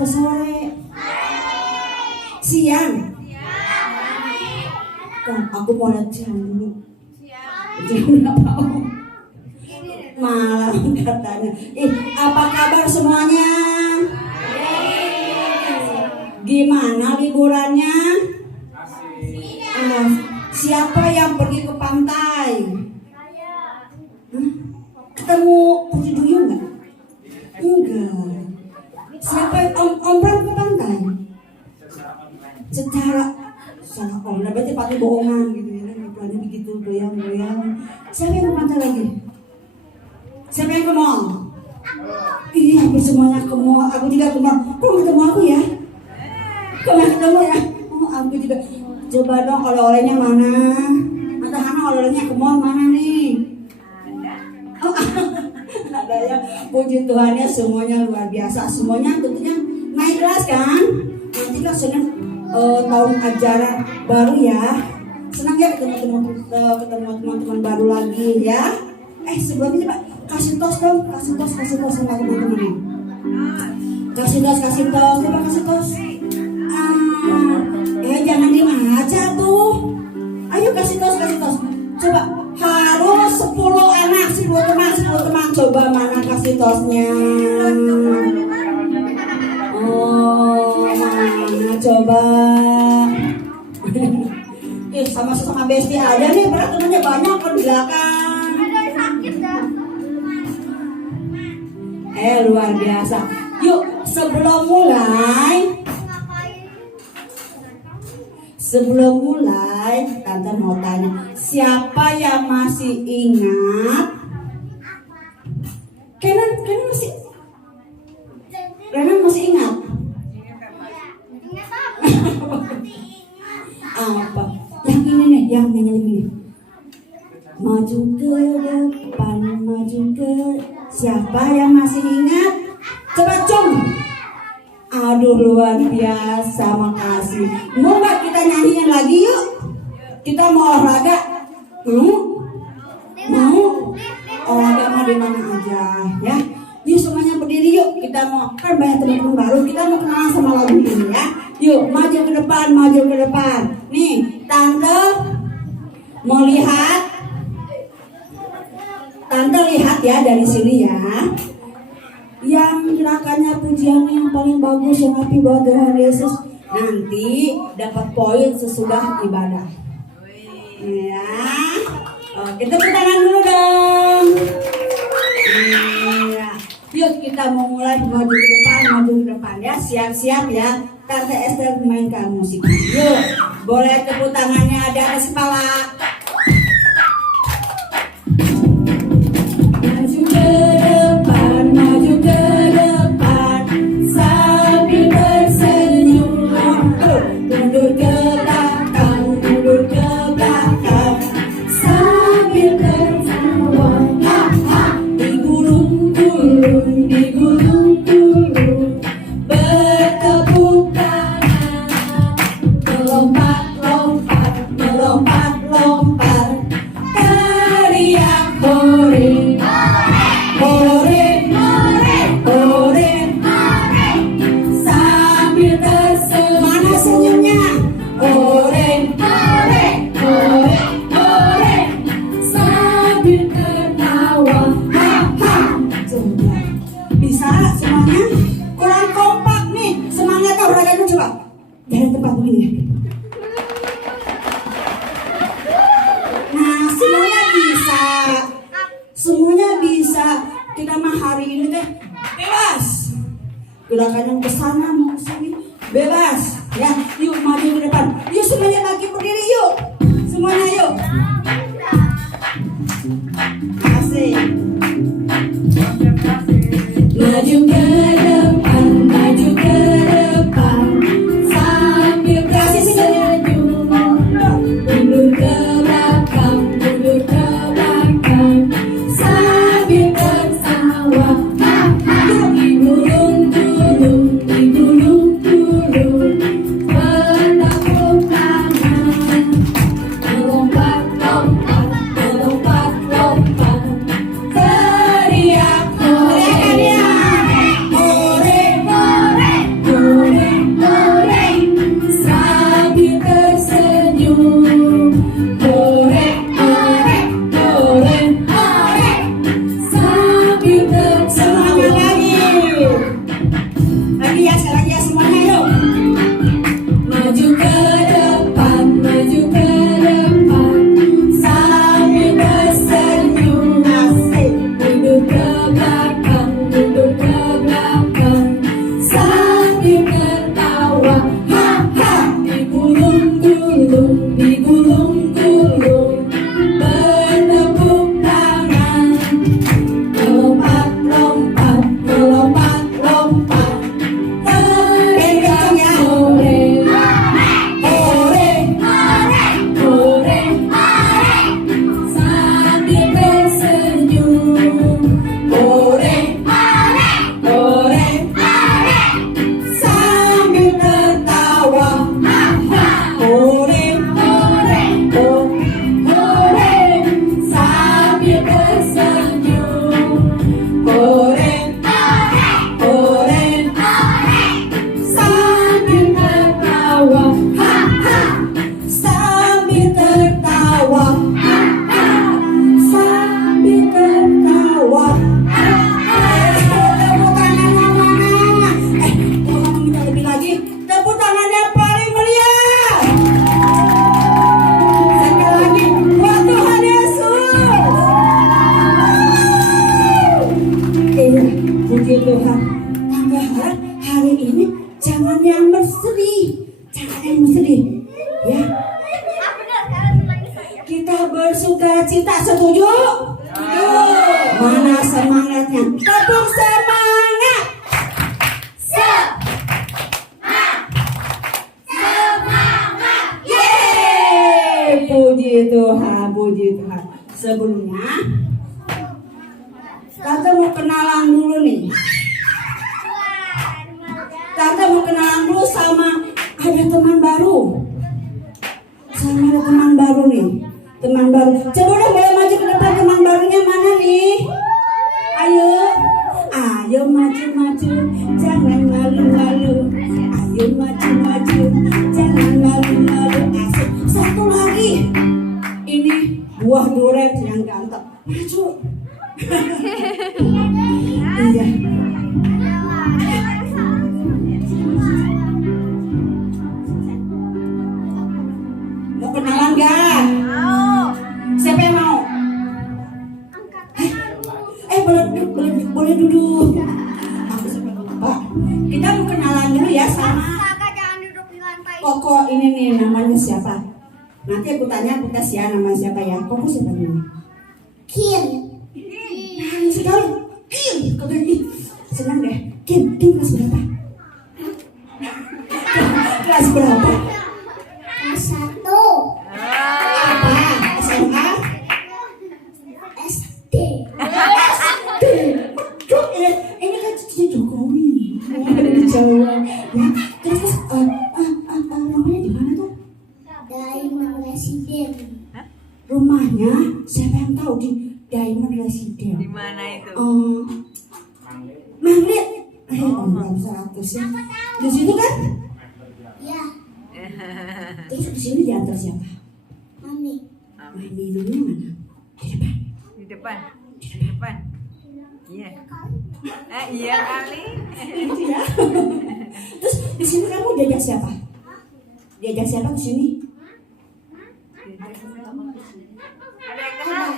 atau sore? Siang. Kan aku mau lihat siang dulu. Jam berapa? Malam katanya. Apa kabar semuanya? Gimana liburannya? Siapa yang pergi ke pantai? Ketemu Putri Duyung nggak? Enggak. Siapa yang om Bram ke pantai? Secara om, berarti pakai bohongan gitu ya. Bukannya begitu goyang-goyang. Siapa yang ke pantai lagi? Siapa yang ke mall? Iya, hampir semuanya ke mall. Aku juga ke mall. Kok ketemu aku ya? Kok nggak ketemu ya? Oh, aku juga. Coba dong oleh-olehnya mana? Atau Hana oleh-olehnya ke mall mana nih? Oh, ada ya. Puji Tuhannya semuanya luar biasa. Semuanya tentunya naik kelas kan? Nanti kan senang tahun ajaran baru ya. Senang ya ketemu teman-teman baru lagi ya. Sebelumnya Pak kasih tos dong, kasih tos sama teman-teman. Kasih tos, coba kasih tos. Jangan diem aja tuh. Ayo kasih tos. Coba harus 10 anak, 10 teman. Coba mana kasih tosnya? Oh, mana coba? Sama besti aja nih, berat temannya banyak kan di belakang. Ada sakit dah. Luar biasa. Yuk, sebelum mulai, Tante mau tanya, siapa yang masih ingat? Kenan masih ingat? Apa? Yang ini nih, yang nyanyi ini. Maju ke depan, siapa yang masih ingat? Coba cung. Aduh, luar biasa, makasih. Mau nggak kita nyanyiin lagi yuk? Kita mau olahraga? Mau? Olahraga mau di mana aja ya? Yuk semuanya berdiri yuk. Kita mau, kan banyak teman-teman baru. Kita mau kenalan sama lagu ini ya. Yuk maju ke depan. Nih, Tante mau lihat. Tante lihat ya dari sini ya. Yang gerakannya pujian yang paling bagus yang happy buat Tuhan Yesus nanti dapat poin sesudah ibadah. Ya, kita tepuk tangan dulu dong. Ya, yuk kita mau mulai maju ke depan ya. Siap-siap ya. Tante Esther mainkan musik. Yuk, boleh tepuk tangannya di atas kepala. Maju ke depan sambil tersenyum. Mundur ke belakang sambil tertawa. Digulung bertepuk tangan, melompat teriak hore. Sambil tersenyum. Mana senyumnya? Sambil tertawa. Coba. Bisa semuanya? Kurang kompak nih. Semangat olahraganya coba. Dari tempat begini. Nah, semuanya bisa. Kita mah hari ini teh bebas. Gerakan yang kesana mau kesini bebas. Ya, yuk maju ke depan. Yuk semuanya bagi berdiri yuk. Semuanya yuk. Asik. Maju ke depan sambil tersenyum. Mundur ke belakang sambil tertawa. Digulung bertepuk tangan, melompat teriak hore. sebelumnya Tante mau kenalan dulu nih. Tante mau kenalan dulu sama ada teman baru. Sama ada teman baru nih. Teman baru. Coba dong boleh maju ke depan, teman barunya mana nih? Ayo. Ayo maju-maju, jangan malu-malu. Ayo maju-maju, jangan malu-malu. Asik. Satu lagi. Ini buah durian yang ganteng. Maju. Iya. Mau kenalan gak? Mau. Siapa yang mau? Boleh duduk. Aku suka lupa. Kita mau kenalan dulu ya sama Kakak jangan duduk di lantai. Koko ini nih, namanya siapa? Nanti aku tanya, aku tes ya nama siapa ya. Koko siapa namanya? Kim. Manis sekali. Kim, katanya. Senang deh. Kim kelas berapa? Kelas berapa? Kelas 1. Apa? SMA? SD. Betul, ini kan cucu Jokowi. Di Jawa. Ya, terus namanya di mana tuh? Diamond Resident. Rumahnya siapa yang tahu di Diamond Resident? Di mana itu? Magnet. Belum 100 ya. Di situ kan? Ya, Terus di sini diantar siapa? Mami. Mami namanya mana? Di depan. Di depan. Di depan. Iya. Iya kali. Itu ya. Terus di sini kamu diajak siapa? Diajak siapa ke sini? Ada yang kenal?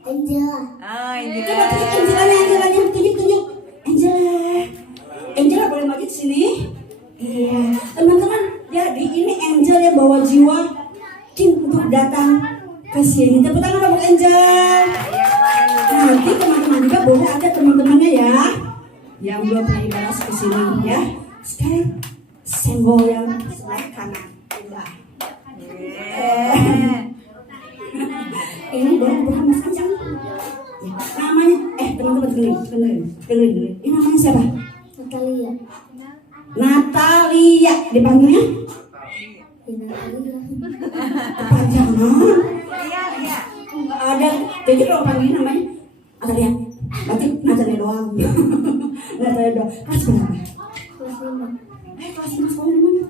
Angela. Oh, ini. Coba tunjuk Angelanya, tunjuk. Angela boleh maju ke sini? Iya, teman-teman, jadi ini Angel yang bawa jiwa Kim untuk datang ke sini. Tepuk tangan buat Angel. Nanti teman-teman juga boleh ada teman-temannya ya, yang belum pernah ibadah ke sini ya. Sekarang senggol yang sebelah kanan. Ini boleh bukan Mas Anjang. Ya, namanya, teman-teman dengerin. Ini namanya siapa? Natalia. Natalia, dipanggilnya? Natalia. Kepanjangan. Iya. Ada, jadi kalau panggilnya namanya Natalia, berarti Natalia doang. Natalia doang. Kelas berapa? Kelas 5. Kelas 5 sekolah di mana?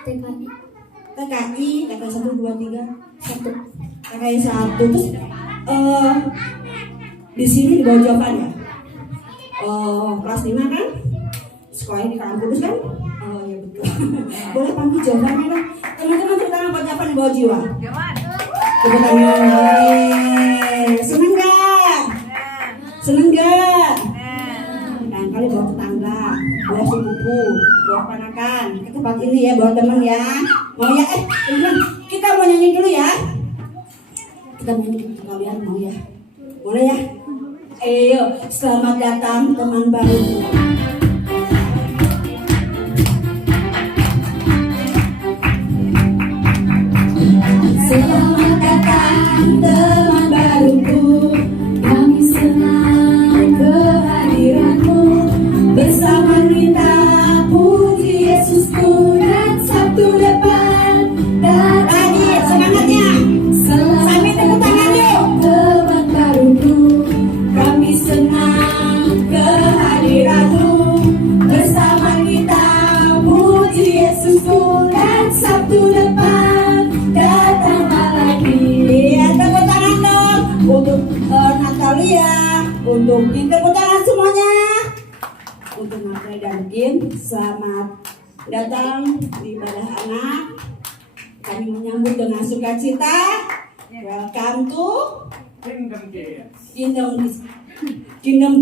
TKI. TKI, TKI 1, 2, 3, 1. TKI 1. Terus di sini di bawah Jawaban ya? Kelas 5 kan? Sekolahnya di Karang Kudus kan? Oh iya betul. Boleh panggil jawabannya kan? Teman-teman tepuk tangan buat Jawaban di bawah jiwa. Jaman. Tepuk tangan. Seneng gak? Seneng gak? Nah, kali bawa tetangga, bawa sepupu, bawa ponakan ke tempat ini ya, bawa teman ya. Mau ya? Teman, kita mau nyanyi dulu ya. Kita mau nyanyi dulu, kalian mau ya? Boleh ya? Ayo, selamat datang teman baru. Selamat datang teman baruku. Kami senang kehadiranmu. Bersama kita puji Yesusku dan Sabtu depan. Lagi semangatnya. Sambil tepuk tangan yuk. Teman baruku. Kami senang kehadiranmu. Bersama kita puji Yesusku dan Sabtu depan. Datanglah lagi. Ya, tepuk tangan dong untuk Natalia, untuk Kim, tepuk tangan semuanya. Untuk Natalia dan Kim, selamat datang di ibadah anak. Kami menyambut dengan sukacita. Welcome to Kingdom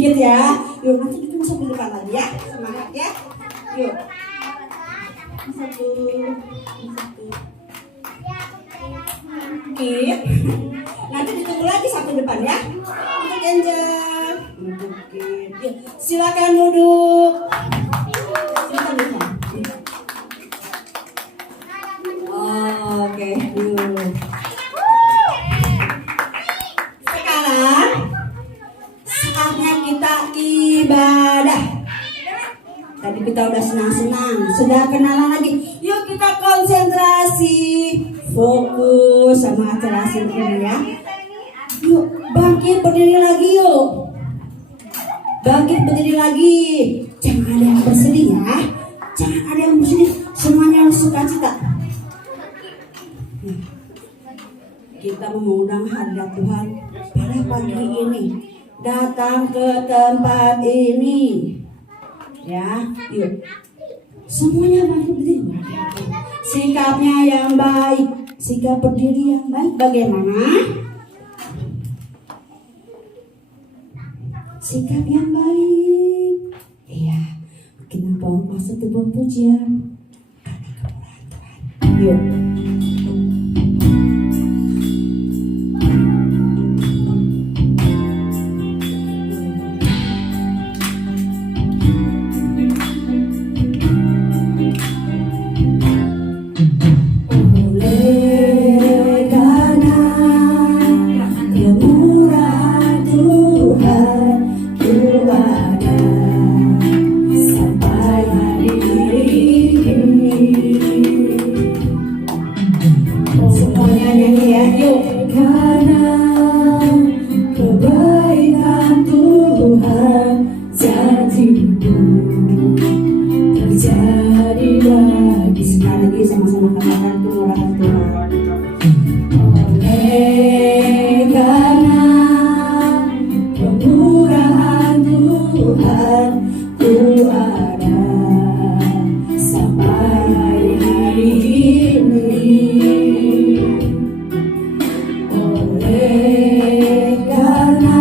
Kids ya. Yuk, nanti kita masuk ke depan lagi ya. Semangat ya. Yuk. Satu. Kip. Nanti ditunggu lagi satu depan ya. Untuk Angel. Untuk Kip. Yuk, silakan duduk. Silakan duduk. Oke, yuk. ibadah. Tadi kita udah senang-senang, sudah kenalan lagi. Yuk kita konsentrasi, fokus sama acara sirkuit ya. Yuk bangkit berdiri lagi yuk. Bangkit berdiri lagi. Jangan ada yang bersedih ya. Jangan ada yang bersedih. Semuanya harus sukacita. Kita mengundang hadirat Tuhan pada pagi ini datang ke tempat ini. Ya, yuk. Semuanya bangkit berdiri. Sikapnya yang baik, sikap berdiri yang baik bagaimana? Sikap yang baik. Iya, kita mau masuk sebuah pujian. Karena kemurahan Tuhan. Yuk. Semuanya nyanyi ya, yuk. Karena kebaikan Tuhan janji-Mu terjadi lagi. Sekali lagi sama-sama katakan kemurahan Tuhan. Oleh karena kemurahan Tuhan ku ada sampai hari ini. Oleh karena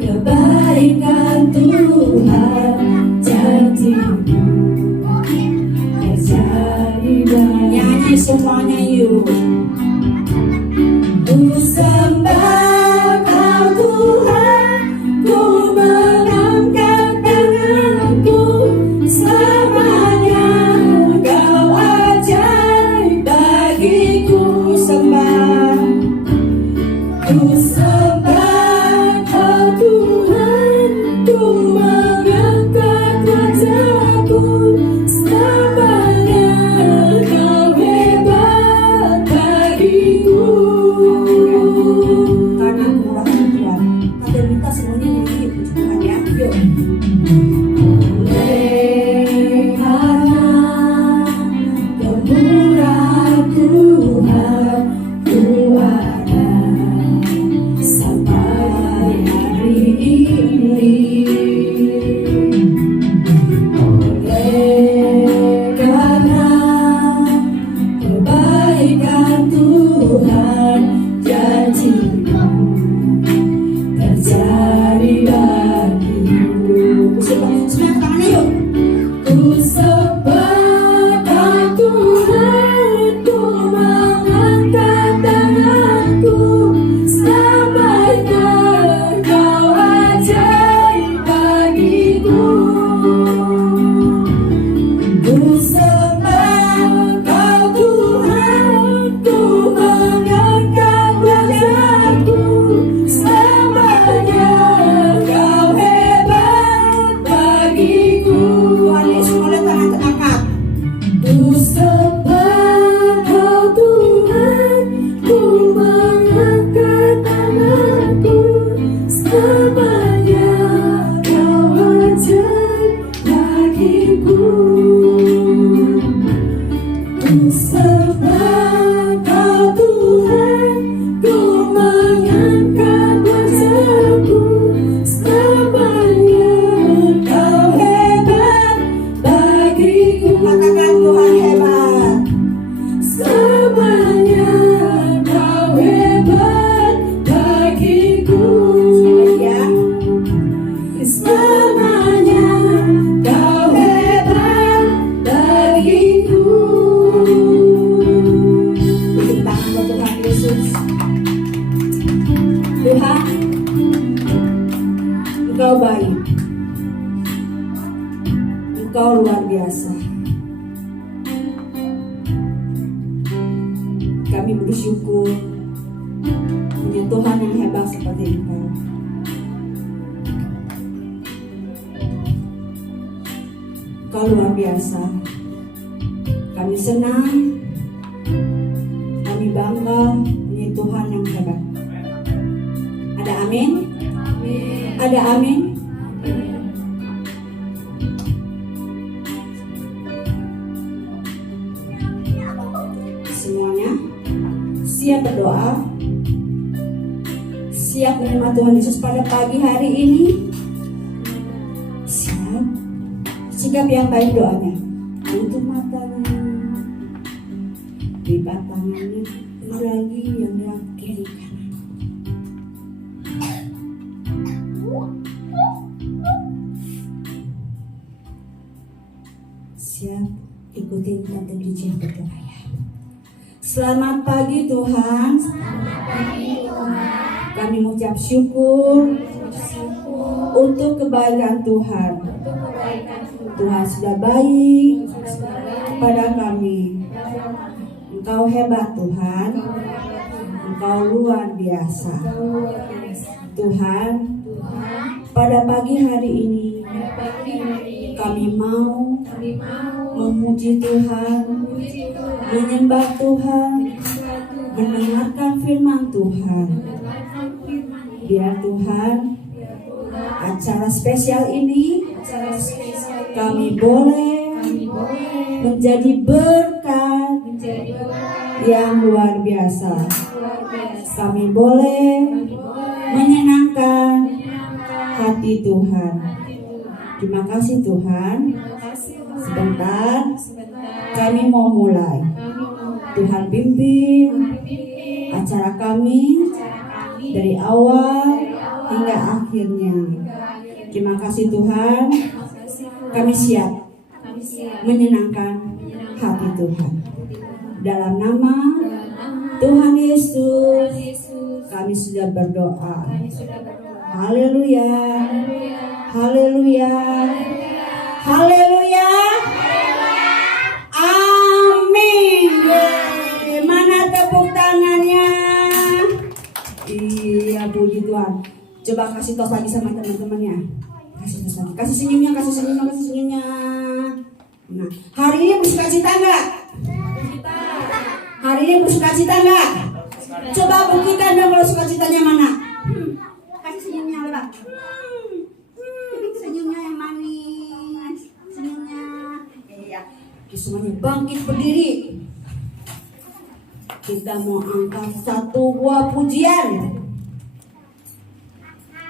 kebaikan Tuhan janji-Mu terjadi lagi. Nyanyi semuanya yuk. Ku sembah Kau Tuhan, ku mengangkat tanganku selamanya. Kau ajaib bagiku, sembah. Ku sembah Kau Tuhan, ku mengangkat wajahku selamanya. Kau hebat bagiku. Karena kemurahan Tuhan, kita minta semuanya nyanyi puji Tuhan ya. Yuk. Oleh karena kemurahan Tuhan ku ada sampai hari ini. Oleh karena kebaikan Tuhan janji-Mu terjadi bagiku. Semuanya tangannya yuk. Ku sembah Kau Tuhan, ku mengangkat tanganku selamanya. Kau ajaib bagiku. Ku sembah Kau Tuhan, ku mengangkat wajahku selamanya. Kau hebat bagiku. Tuhan Yesus boleh tangan terangkat. Ku sembah Kau Tuhan, ku mengangkat tanganku selamanya. Kau ajaib bagiku. Ku sembah Kau Tuhan, ku mengangkat wajahku selamanya. Kau hebat bagiku. Katakan Tuhan hebat. Selamanya Kau hebat bagiku. Ya. Selamanya Kau hebat bagiku. Beri tangan buat Tuhan Yesus. Tuhan, Engkau baik. Engkau luar biasa. Kami bersyukur punya Tuhan yang hebat seperti Engkau. Engkau luar biasa. Kami senang, kami bangga punya Tuhan yang hebat. Ada amin? Ada amin? Semuanya siap berdoa, siap menerima Tuhan Yesus pada pagi hari ini. Siap, sikap yang baik doanya. Tutup matanya, lipat tangannya lagi yang kiri kanan. Siap, ikutin Tante Gigi yang berdoa ya. Selamat pagi Tuhan. Kami mengucap syukur untuk kebaikan Tuhan. Tuhan sudah baik pada kami. Engkau hebat Tuhan. Engkau luar biasa. Tuhan, pada pagi hari ini kami mau memuji Tuhan, menyembah Tuhan, mendengarkan firman Tuhan. Biar Tuhan, acara spesial ini kami boleh menjadi berkat yang luar biasa. Kami boleh menyenangkan hati Tuhan. Terima kasih Tuhan. Sebentar kami mau mulai. Tuhan pimpin acara kami dari awal hingga akhirnya. Terima kasih Tuhan. Kami siap menyenangkan hati Tuhan. Dalam nama Tuhan Yesus kami sudah berdoa. Haleluya. Haleluya. Haleluya. Amin. Mana tepuk tangannya? Iya, puji Tuhan. Coba kasih tos lagi sama teman-temannya. Kasih tos lagi. Kasih senyumnya, kasih senyumnya, kasih senyumnya. Nah, hari ini bersukacita enggak? Hari ini bersukacita enggak? Coba buktikan dong kalau sukacitanya mana. Kasih senyumnya lebar. Senyumnya yang manis. Senyumnya. Iya. Semuanya bangkit berdiri. Kita mau angkat satu buah pujian.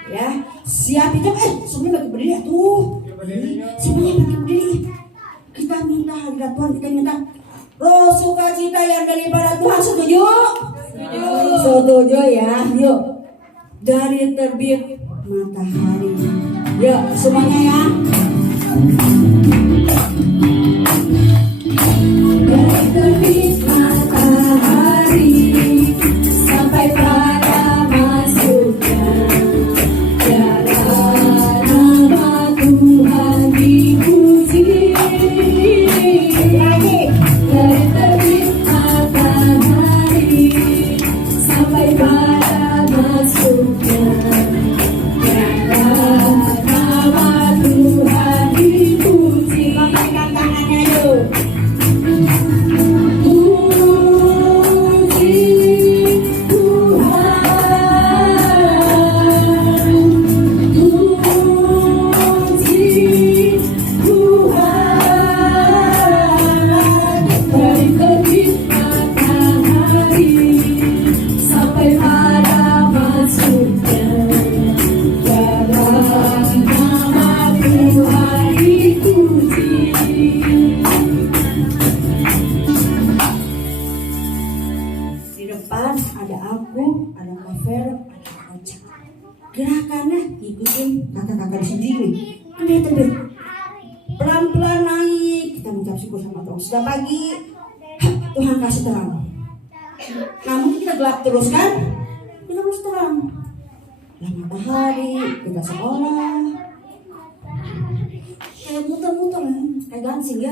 Ya, siap itu. Semuanya bangkit berdiri tuh. Semuanya bangkit berdiri. Kita minta hadirat Tuhan, kita minta roh sukacita yang daripada Tuhan. Setuju? Setuju ya. Yuk. Dari terbit matahari. Yuk, semuanya ya. Dari terbit matahari sampai pada masuknya nama Tuhan dipuji. Lagi. Dari terbit matahari sampai pada masuknya nama Tuhan dipuji. Bangkitkan tangannya yuk. Gerakannya ikutin kakak-kakak sendiri. Ada terbit. Pelan-pelan naik. Kita mengucap syukur sama Tuhan. Sudah pagi, Tuhan kasih terang. Nah mungkin kita gelap terus kan? Kita harus terang. Lah matahari, kita sekolah. Kayak muter-muter, kayak dancing ya.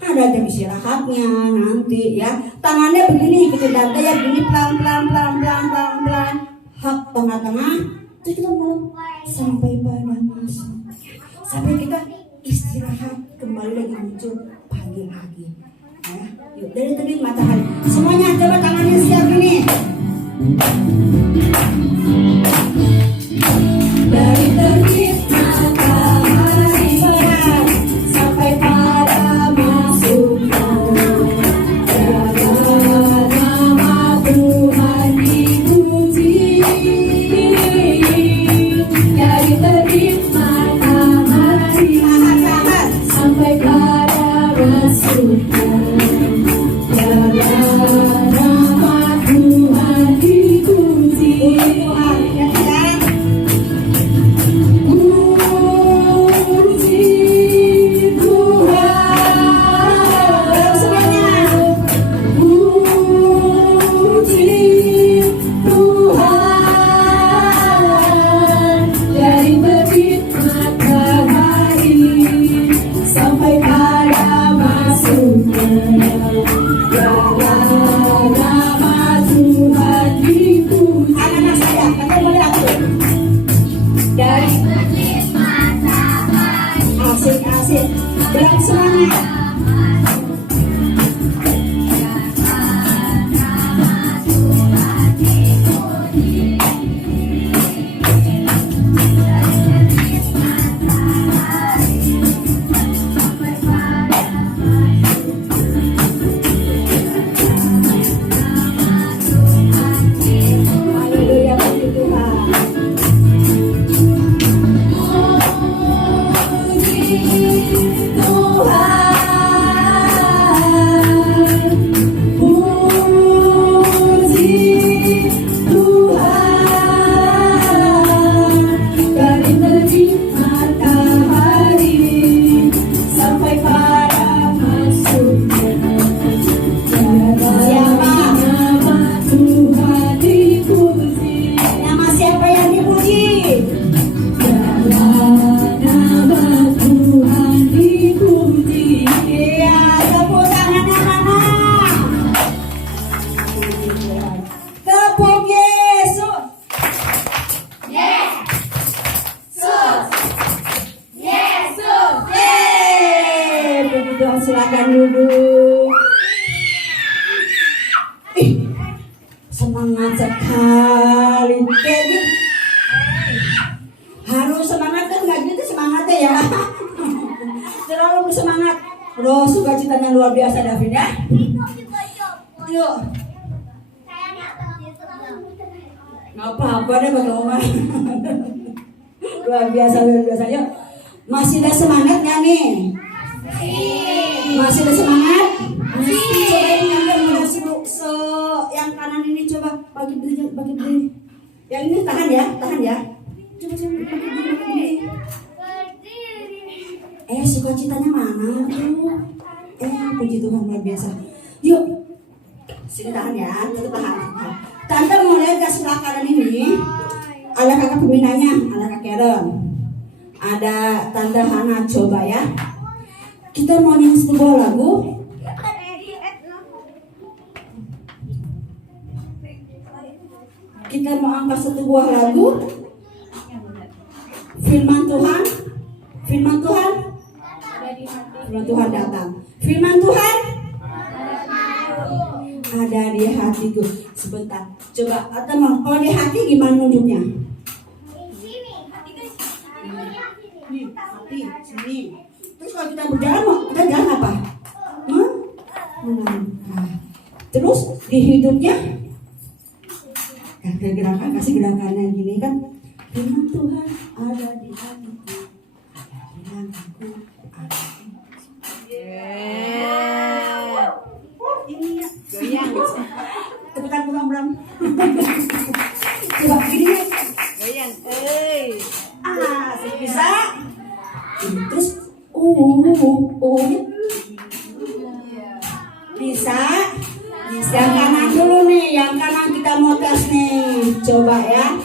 Ada jam istirahatnya nanti ya. Tangannya begini, ikutin tante ya, begini pelan-pelan. Hak tengah-tengah, terus kita mau sampai pada masuk. Sampai kita istirahat, kembali lagi muncul pagi lagi. Ya, yuk dari terbit matahari. Semuanya coba tangannya siap ini. Dari terbit matahari sampai pada masuknya. Nama Tuhan dipuji. Dari terbit matahari sampai pada masuknya. Nama Tuhan dipuji. Asik-asik, bilang semangat. Haleluya, puji Tuhan. Nama siapa yang dipuji? Nama Tuhan dipuji. Iya, tepuk tangannya mana? Tepuk Yesus. Yeay, puji Tuhan, silakan duduk. Ih, semangat sekali. Kevin, harus semangat kan nggak gitu semangatnya ya. Terlalu bersemangat. Loh, sukacitanya luar biasa David ya. Yuk. Nggak apa-apa deh bagi Oma. Luar biasa. Yuk. Masih ada semangat nggak nih? Masih ada semangat? Coba yang udah sibuk yang kanan ini coba bagi beli. Yang ini tahan ya. Coba bagi beli. Sukacitanya mana tuh? Puji Tuhan luar biasa. Yuk, sini tahan ya, tetap tahan. Tante mau lihat ke sebelah kanan ini. Ada kakak pembinanya, ada kak Karen, ada tante Hana, coba ya. Kita mau nyanyi sebuah lagu. Kita mau angkat satu buah lagu. Firman Tuhan datang. Firman Tuhan ada di hatiku. Sebentar, coba atau kalau di hati gimana nunjuknya? Nih, hati sini. Terus kalau kita berjalan, kita jalan apa? Melangkah. Terus di hidupnya, gerakan kasih gerakannya gini kan? Firman Tuhan ada di hatiku. Ini goyang. Tepukan Bram. Coba gini. Goyang. Bisa. Terus bisa. Yang kanan dulu nih, yang kanan kita mau tes nih. Coba ya.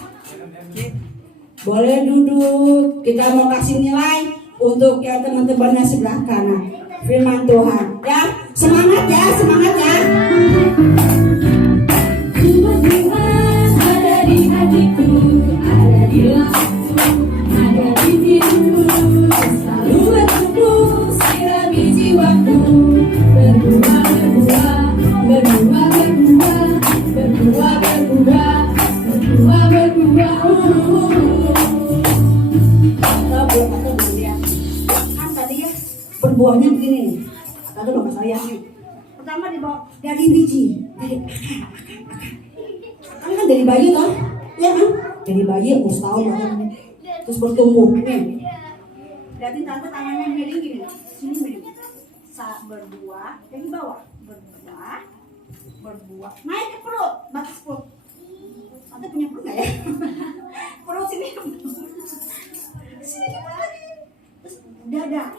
Boleh duduk. Kita mau kasih nilai untuk ya teman-temannya sebelah kanan. Firman Tuhan ya, semangat ya. Tuhan ada di hatiku, ada di langitku, ada di hidupku, selalu bersuka. buahnya begini nih. Tadi bapak saya nih. Pertama dibawa dari biji, dari akar. Kan dari bayi toh, ya kan? Dari bayi umur setahun ya kan? Terus bertumbuh nih. Jadi tante tangannya miring gini, sini miring. Saat berbuah, dari bawah berbuah, naik ke perut, batas perut. Tante punya perut nggak ya? Perut sini, sini gimana? Terus dada,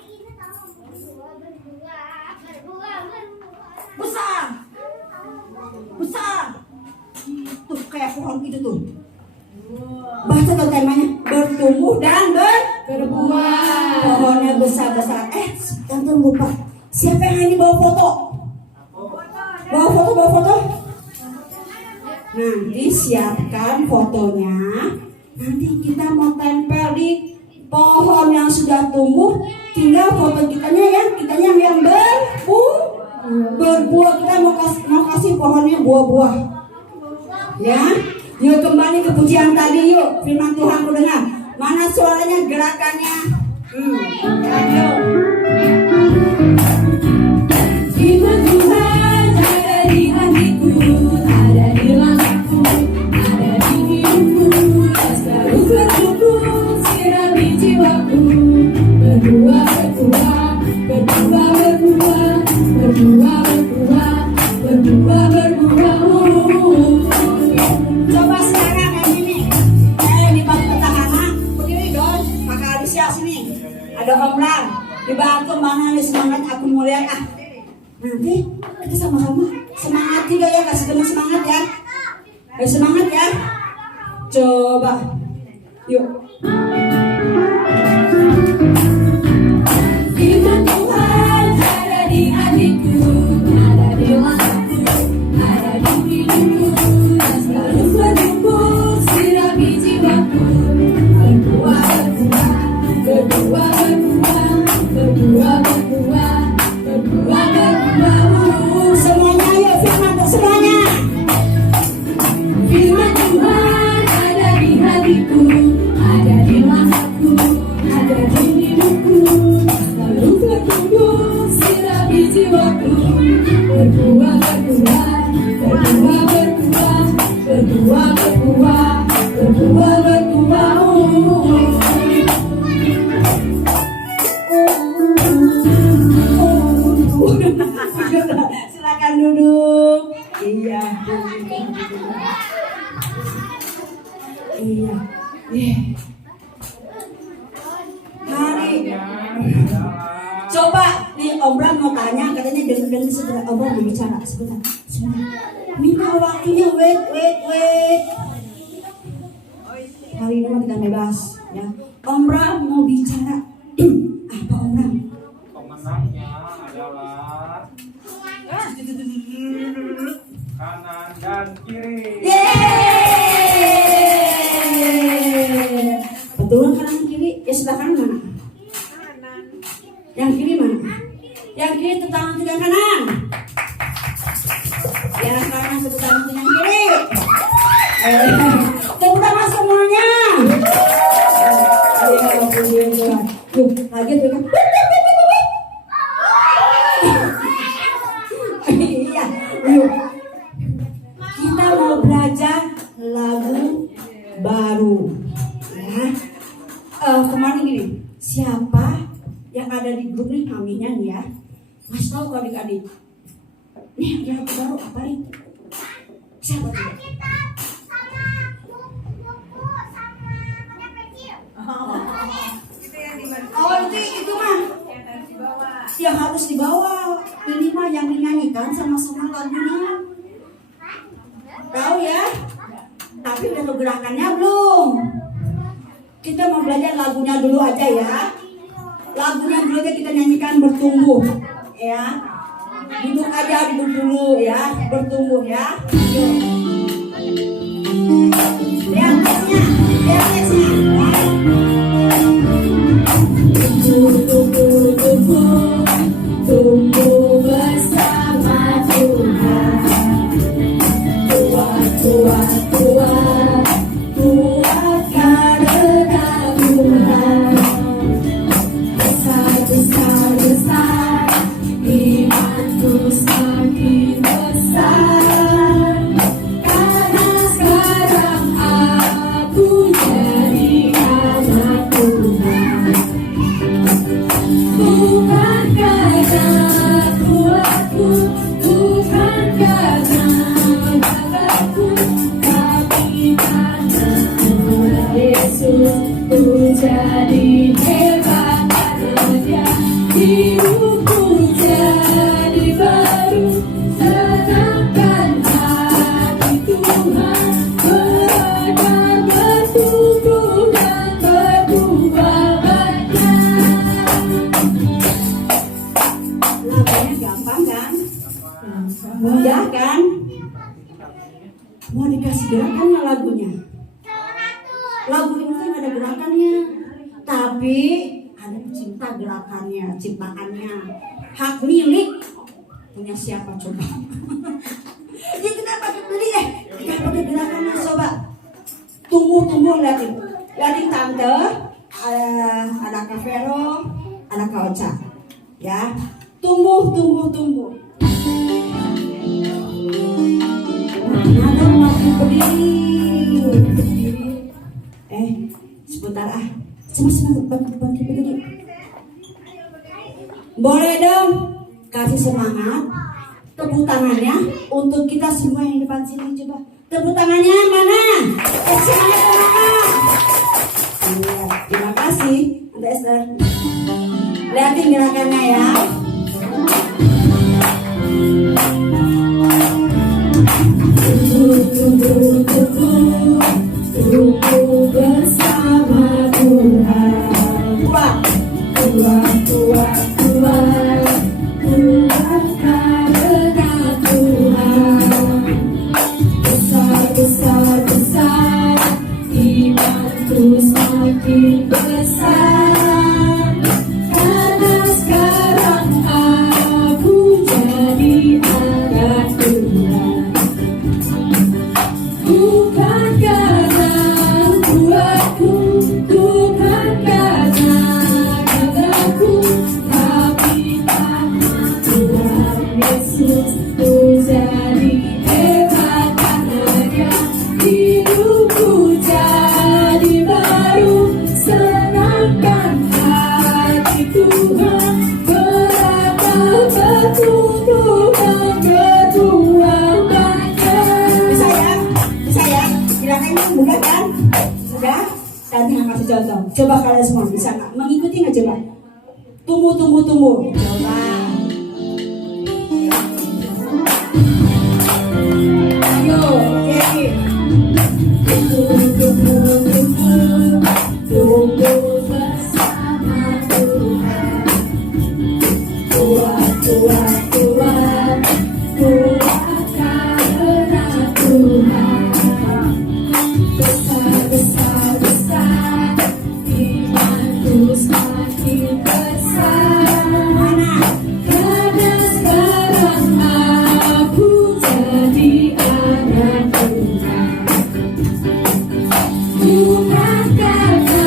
besar, tuh kayak pohon itu tuh. Bahasa tuh temanya bertumbuh dan berbuah. Pohonnya besar-besar. Tante lupa. Siapa yang ini bawa foto? Bawa foto. Nanti siapkan fotonya. Nanti kita mau tempel di pohon yang sudah tumbuh. Tinggal foto kitanya yang berbuah. Kita mau kasih pohonnya buah-buah. Ya. Yuk kembali ke pujian tadi yuk. Firman Tuhan ku dengar. Mana suaranya, gerakannya? Ya, yuk. Firman Tuhan ada di hatiku, ada di langkahku, ada di hidupku, dan selalu bertumbuh sirami jiwaku. Berbuah, berbuah, berbuah, berbuah, berbuah, berbuah, berbuah, berbuah. Coba sekarang yang ini. Dibantu petahana. Berdiri dong. Kakak Alicia sini. Ada Om Ram. Dibantu mana nih semangat aku mulai Nanti kita sama-sama semangat juga ya, kasih teman semangat ya. Ayo semangat ya. Coba. Yuk. Firman Tuhan ada di hatiku, ada di langkahku, ada di hidupku, dan selalu bertumbuh sirami jiwaku. Berbuah, berbuah, berbuah, berbuah, berbuah, berbuah, berbuah, berbuah. Semuanya yuk firman semuanya. Firman Tuhan ada di hatiku, ada di langkahku, ada di hidupku, selalu bertumbuh sirami jiwaku. Berbuah, berbuah, berbuah, berbuah, berbuah, berbuah, berbuah, berbuah. Silakan duduk. Iya. Iya. Mari. Coba nih Om Bram mau tanya, katanya dengar sebentar. Om Bram mau bicara sebentar. Minta waktunya, wait. Hari ini kita bebas ya. Om Bram mau bicara. Apa Om Bram? Pemenangnya adalah kanan dan kiri. Yeay! Betul kanan kiri? Ya sebelah kanan mana? Kanan. Yang kiri mana? Yang kiri tepuk tangan untuk yang kanan. Yang kanan tepuk tangan untuk yang kiri. Tepuk tangan semuanya. Tuh, lagi tuh kan. Iya, yuk. Kita mau belajar lagu baru. Ya. Kemarin gini, siapa yang ada di grup nih aminnya nih ya? Mas tahu kau adik-adik. Nih ada lagu baru apa nih? Siapa tuh? Itu yang dibantu. Oh itu mah Yang harus dibawa. yang harus dibawa. Ini mah yang dinyanyikan sama-sama lagunya. Tahu ya? Tapi udah tahu gerakannya belum? Kita mau belajar lagunya dulu aja ya. Lagunya dulu aja kita nyanyikan bertumbuh, ya. Duduk aja, duduk dulu ya, bertumbuh ya. Lihat tesnya, lihat tesnya. Tumbuh bersama Tuhan. Kuat karena Tuhan. Besar, besar, besar. jadi hebat karena dia. Hidupku jadi baru, senangkan hati Tuhan, beragam bertumbuh dan berbuah banyak. Lagunya gampang kan? Mudah kan? Mau dikasih gerakannya lagunya. Lagu ini kan ada gerakannya, tapi ada pencipta gerakannya, ciptaannya, hak milik punya siapa coba? Ya kita pakai beli deh, kita pakai gerakannya coba. Tunggu liatin tante, ada Kak Vero, ada Kak Ocha, ya. Tunggu. Mana dong lagu berdiri? Sebentar Coba berdiri. Boleh dong kasih semangat, tepuk tangannya untuk kita semua yang di depan sini. Coba tepuk tangannya mana? Semangat. Iya, terima kasih Tante Esther. Lihatin gerakannya ya. Tunggu bersama Tuhan. Kuat karena Tuhan. Besar imanku semakin besar, karena sekarang aku jadi anak Tuhan. Bukan karena kuatku, bukan karena gagahku, tapi karena Tuhan Yesus ku jadi hebat karena Dia. Hidupku jadi baru, senangkan hati Tuhan, beragam bertumbuh dan berbuah banyak. Bisa ya, gerakannya mudah kan? Mudah? Tadi nggak kasih contoh. Coba kalian semua bisa nggak? Mengikuti nggak coba? Tunggu. Coba. Ayo, jadi. Tunggu bersama Tuhan. Kuat karena Tuhan. Besar imanku semakin besar, karena sekarang aku jadi anak Tuhan. Bukan karena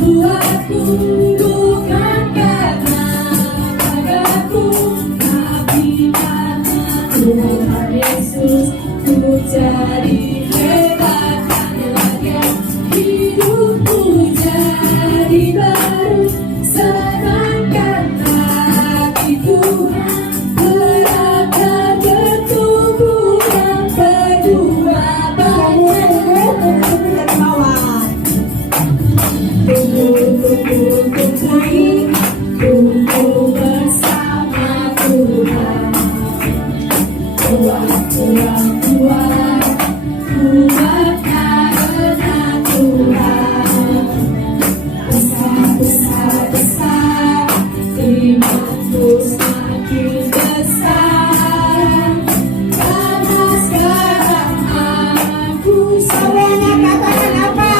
kuatku, bukan karena gagahku, tapi karena Tuhan Yesus ku jadi hebat karena Dia. Hidupku jadi baru, senangkan hati Tuhan, beragam bertumbuh dan berbuah banyak. Tunggu bersama Tuhan. Kuat karena Tuhan. Besar imanku semakin besar, karena sekarang aku Semuanya katakan apa?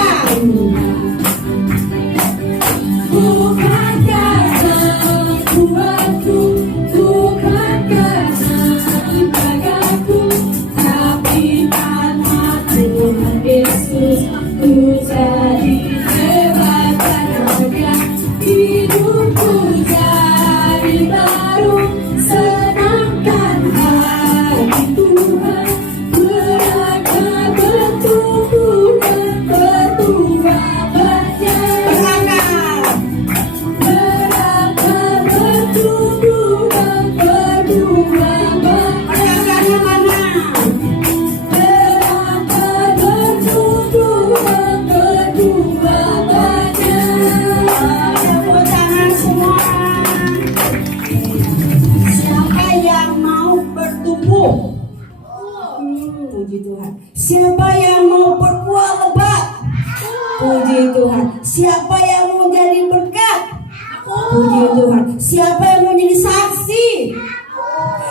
Puji Tuhan. Siapa yang mau jadi saksi?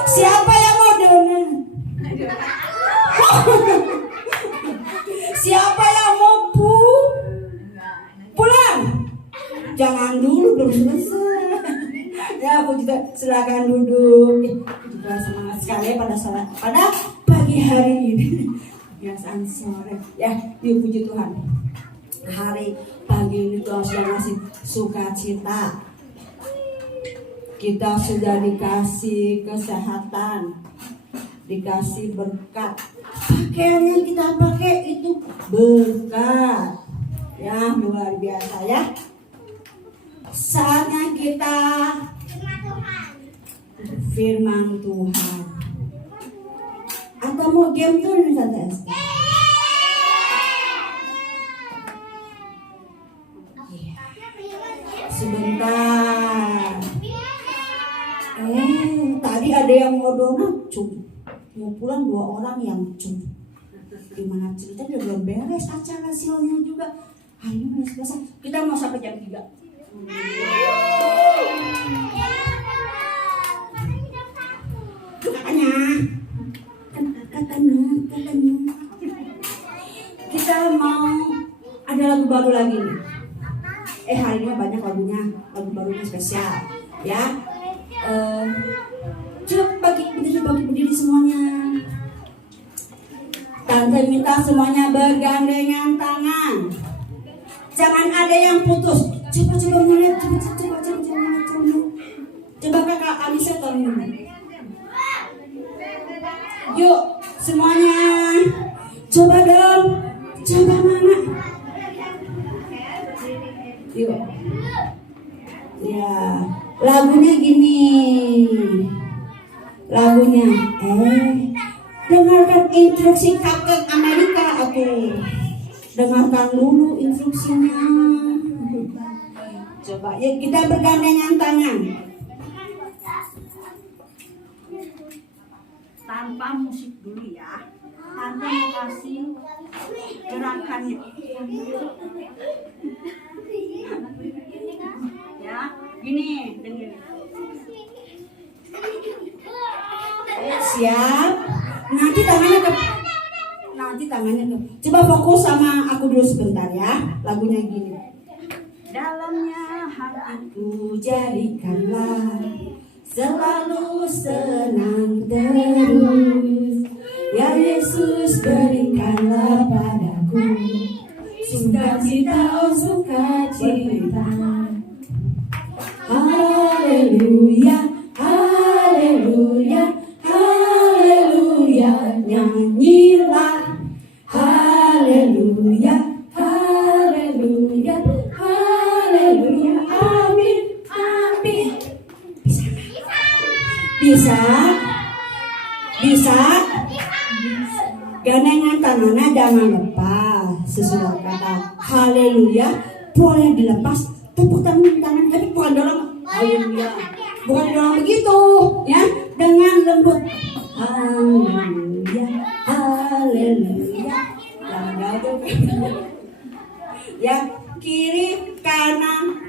Siapa yang mau dengar? Siapa yang mau pulang? Jangan dulu, belum selesai. Ya, puji Tuhan. Silakan duduk. Puji Tuhan, semangat sekali pada pagi hari ini. Biasaan sore. Ya, yuk puji Tuhan. Hari pagi ini Tuhan sudah ngasih sukacita. Kita sudah dikasih kesehatan, dikasih berkat. Pakaian yang kita pakai itu berkat. Ya, luar biasa ya. Saatnya kita firman Tuhan. Atau mau game tuh nih Tante Esther? Sebentar. Tadi ada yang mau donat, mau pulang 2 orang yang gimana ceritanya udah belum beres acara sialnya juga. Hari ini udah selesai. Kita mau sampai jam 3. Katanya kita mau ada lagu baru lagi nih. Hari ini banyak lagu barunya spesial ya. Coba berdiri semuanya. Tante minta semuanya bergandengan tangan. Jangan ada yang putus. Coba mulai. Coba kakak Anissa tolong. Yuk semuanya. Coba dong. Coba mana? Yuk. Ya, lagunya gini. Dengarkan instruksi kakek Amerika aku. Dengarkan dulu instruksinya. Coba ya kita bergandengan tangan. Tanpa musik dulu ya. Tante mau kasih gerakannya. Ya, gini. Siap. Nanti tangannya ke. Coba fokus sama aku dulu sebentar ya. Lagunya gini. Dalamnya hatiku jadikanlah selalu senang terus. Ya Yesus berikanlah padaku sukacita, oh sukacita. Haleluya, haleluya, haleluya. Nyanyilah haleluya, haleluya, haleluya. Amin, amin. Bisa. Gandengan tangannya jangan lepas. Sesudah kata haleluya boleh dilepas. Tepuk tangan tapi bukan dorong haleluya. Bukan dorong begitu ya. Dengan lembut haleluya, haleluya. Jangan jauh. Ya, kiri kanan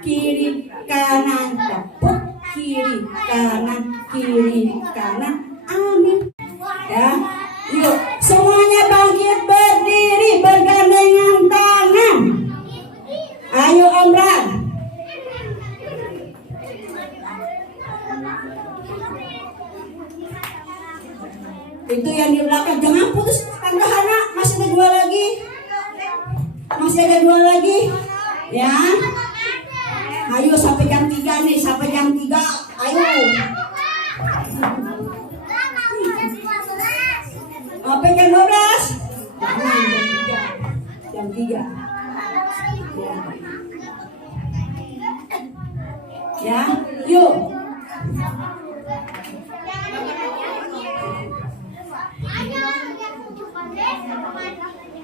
tepuk kiri kanan. Amin. Ya. Yuk, semuanya bangkit berdiri bergandengan tangan. Ayo Om Ran. Itu yang di belakang jangan putus. Tante Hana masih ada 2 lagi. Ya. Ayo sampai jam 3 nih, Ayo. Sampai jam 12. Jam 3. Ya, yuk.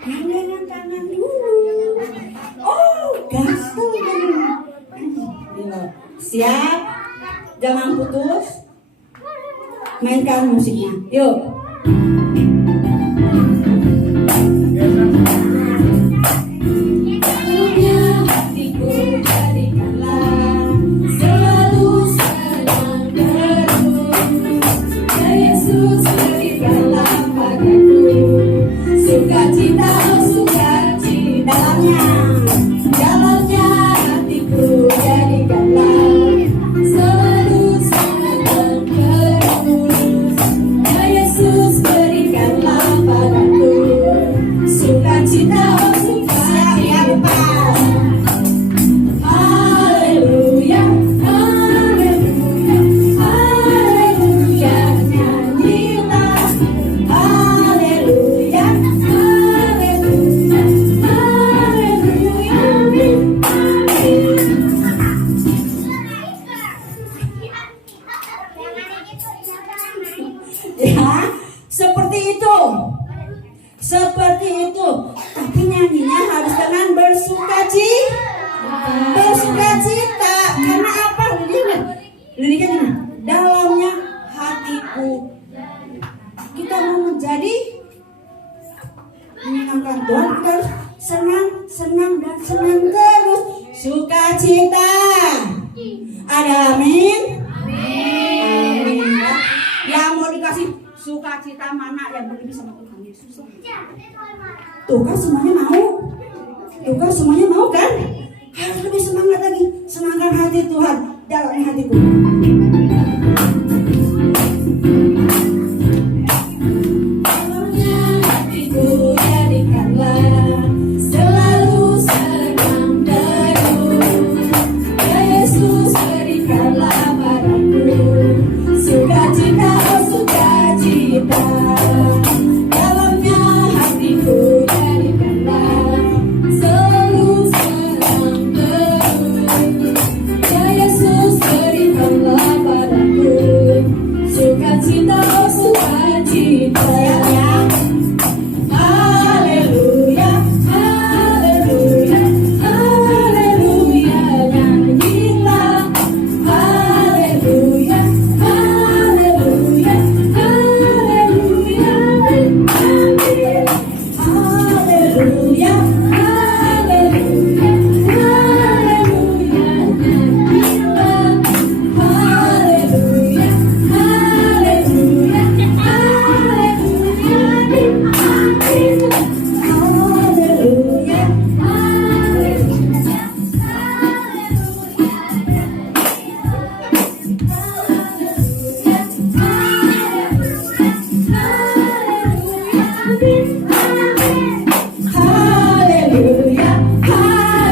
Gandengan tangan dulu. Oh, gampang. Siap. Jangan putus. Mainkan musiknya. Yuk. Hatiku jadikanlah selalu sukacita. Ada amin? Amin. Ya. Yang mau dikasih sukacita mana yang berdiri sama Tuhan Yesus? Tuh kan semuanya mau. Tuh kan semuanya mau kan? Harus lebih semangat lagi. Senangkan hati Tuhan dalam hatiku. Dalamnya hatiku jadikanlah selalu senang teduh. Ya Yesus berikanlah padaku sukacita, oh sukacita. Dalamnya hatiku jadikanlah selalu senang teduh. Ya Yesus berikanlah padaku sukacita, oh sukacita. Haleluya, haleluya, haleluya, nyanyilah. Haleluya, haleluya, haleluya, haleluya, haleluya, haleluya, nyanyilah. Haleluya, haleluya, haleluya, haleluya,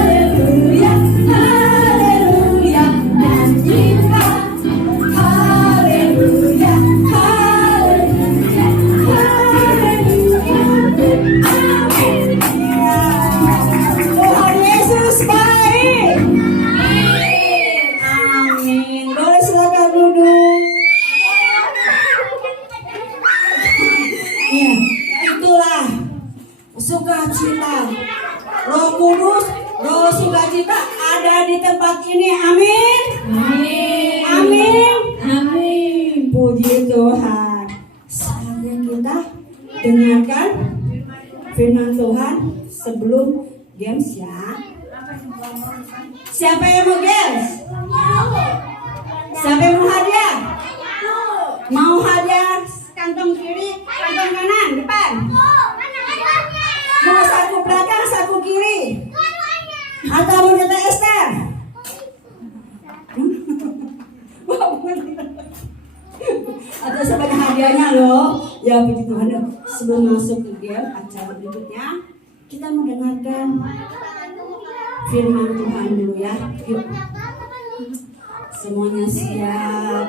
haleluya, haleluya, nyanyilah. Haleluya, haleluya, haleluya. Tuhan Yesus baik. Amin. Boleh silakan duduk. Ya, itulah sukacita. Roh Kudus, Roh sukacita ada di tempat ini. Amin. Amin. Amin. Amin. Puji Tuhan. Saatnya kita dengarkan firman Tuhan sebelum games ya. Siapa yang mau games? Siapa yang mau hadiah? Mau hadiah kantong kiri, kantong kanan, depan. Mau saku belakang, saku kiri. Atau mau jatah Esther? Atau sebagai hadiahnya loh. Ya puji Tuhan. Sebelum masuk ke game acara berikutnya, kita mendengarkan firman Tuhan dulu ya. Yuk. Semuanya siap.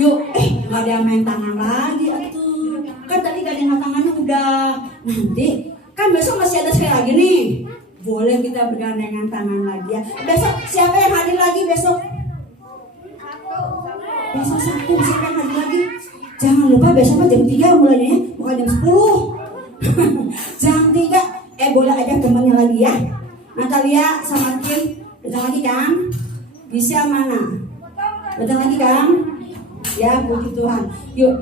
Yuk, nggak ada yang main tangan lagi atuh. Kan tadi gak ada yang tangannya udah. Nanti, kan besok masih ada sekali lagi nih. Boleh kita bergandengan tangan lagi ya. Besok siapa yang hadir lagi besok? Besok Sabtu siapa yang hadir lagi? Jangan lupa besok jam 3 mulainya ya, bukan jam 10. Jam 3, boleh ajak temannya lagi ya. Natalia sama Kim, datang lagi kan? Bisa mana? Datang lagi kan? Ya, puji Tuhan. Yuk,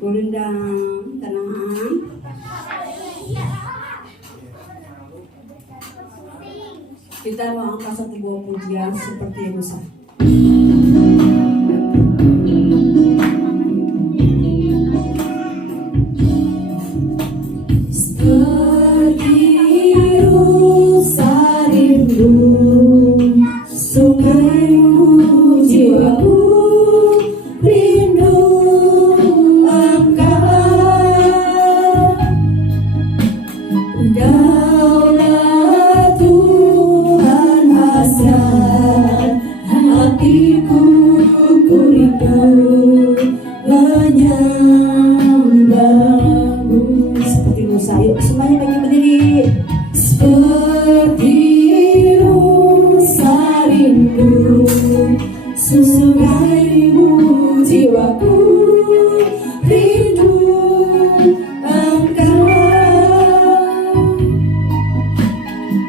Gulindang, tenang. Kita mau angkat satu buah pujian seperti yang usah.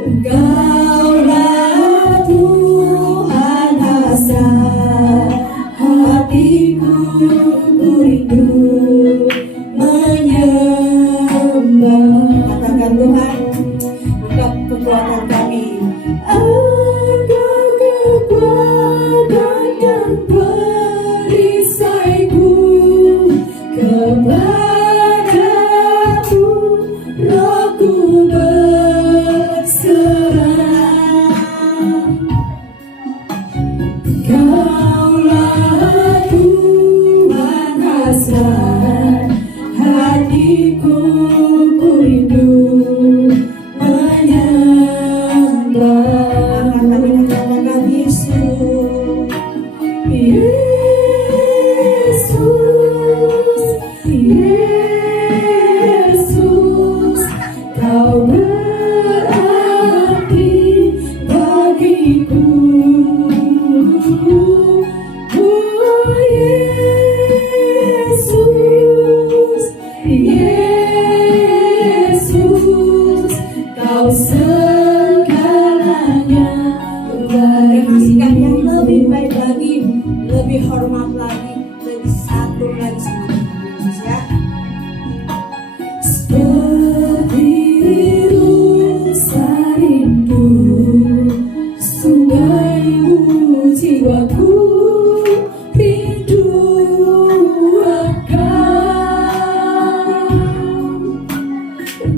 Engkaulah Tuhan asa hati hatiku ku rindu menyembah. Katakan Tuhan, Engkau kekuatan kami. Engkau kekuatan dan perisaiku, kepadamu rohku berserah. Kaulah Tuhan hasrat hatiku, ku rindu menyembah. Katakan Yesus. Yesus, Yesus, Kau berarti bagiku. Oh Yesus, Yesus, Kau segalanya Dengan sikap bagiku. yang lebih baik lagi, lebih hormat lagi, lebih satu lagi sama Tuhan Yesus ya. Seperti rusa rindu sungaimu, jiwaku rindu akan.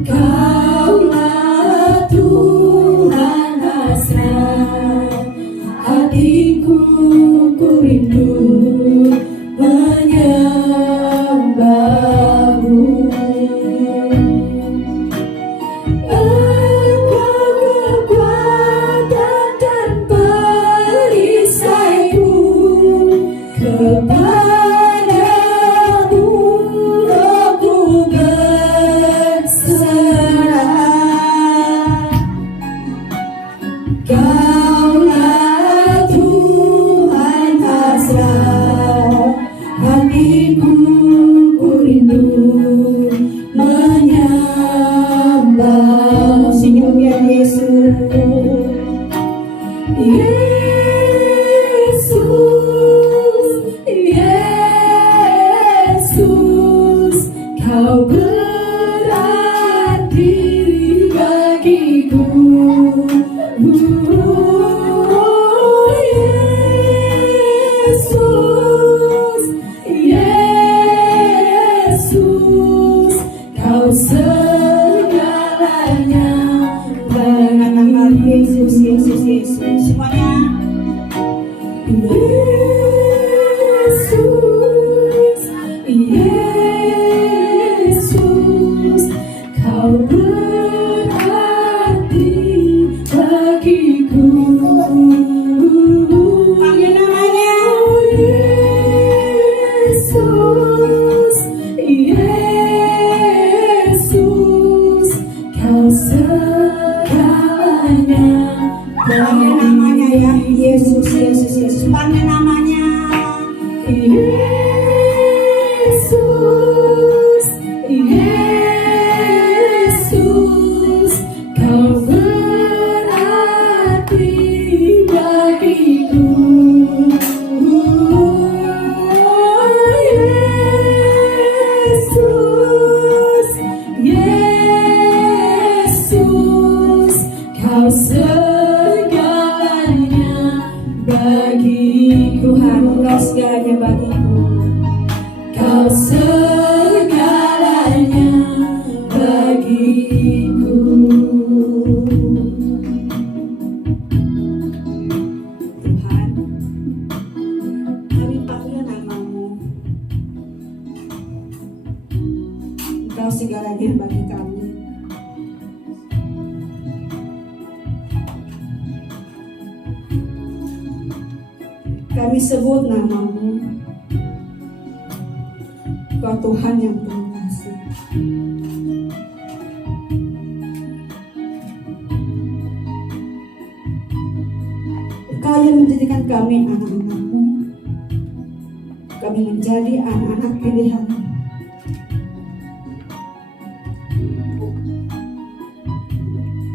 Kaulah Tuhan hasrat hatiku, ku rindu menyembahmu. Engkau kekuatan dan perisaiku, kepadamu rohku berserah. Kaulah Tuhan hasrat hatiku, ku rindu menyembah. Senyum ya Yesus. Yesus, Yesus, Kau berarti bagiku. Oh Yesus, Yesus, Kau segalanya Katakan bagiku. Yesus, Yesus, Yesus. Semuanya. Yesus, Yesus, Kau berarti bagiku. Panggil namanya. Yesus, Yesus, Kau segalanya Panggil namanya ya. Yesus, Yesus, Yesus. Panggil namanya. Yesus, Yesus, Kau berarti bagiku. Yesus, Yesus, Kau segalanya bagiku. Tuhan, Engkau segalanya bagiku. Kau segalanya bagiku. Tuhan, kami panggil namamu. Engkau segalanya bagi kami. Kami sebut namamu. Engkau Tuhan yang penuh kasih. Engkau yang menjadikan kami anak-anakmu. Kami menjadi anak-anak pilihan-Mu.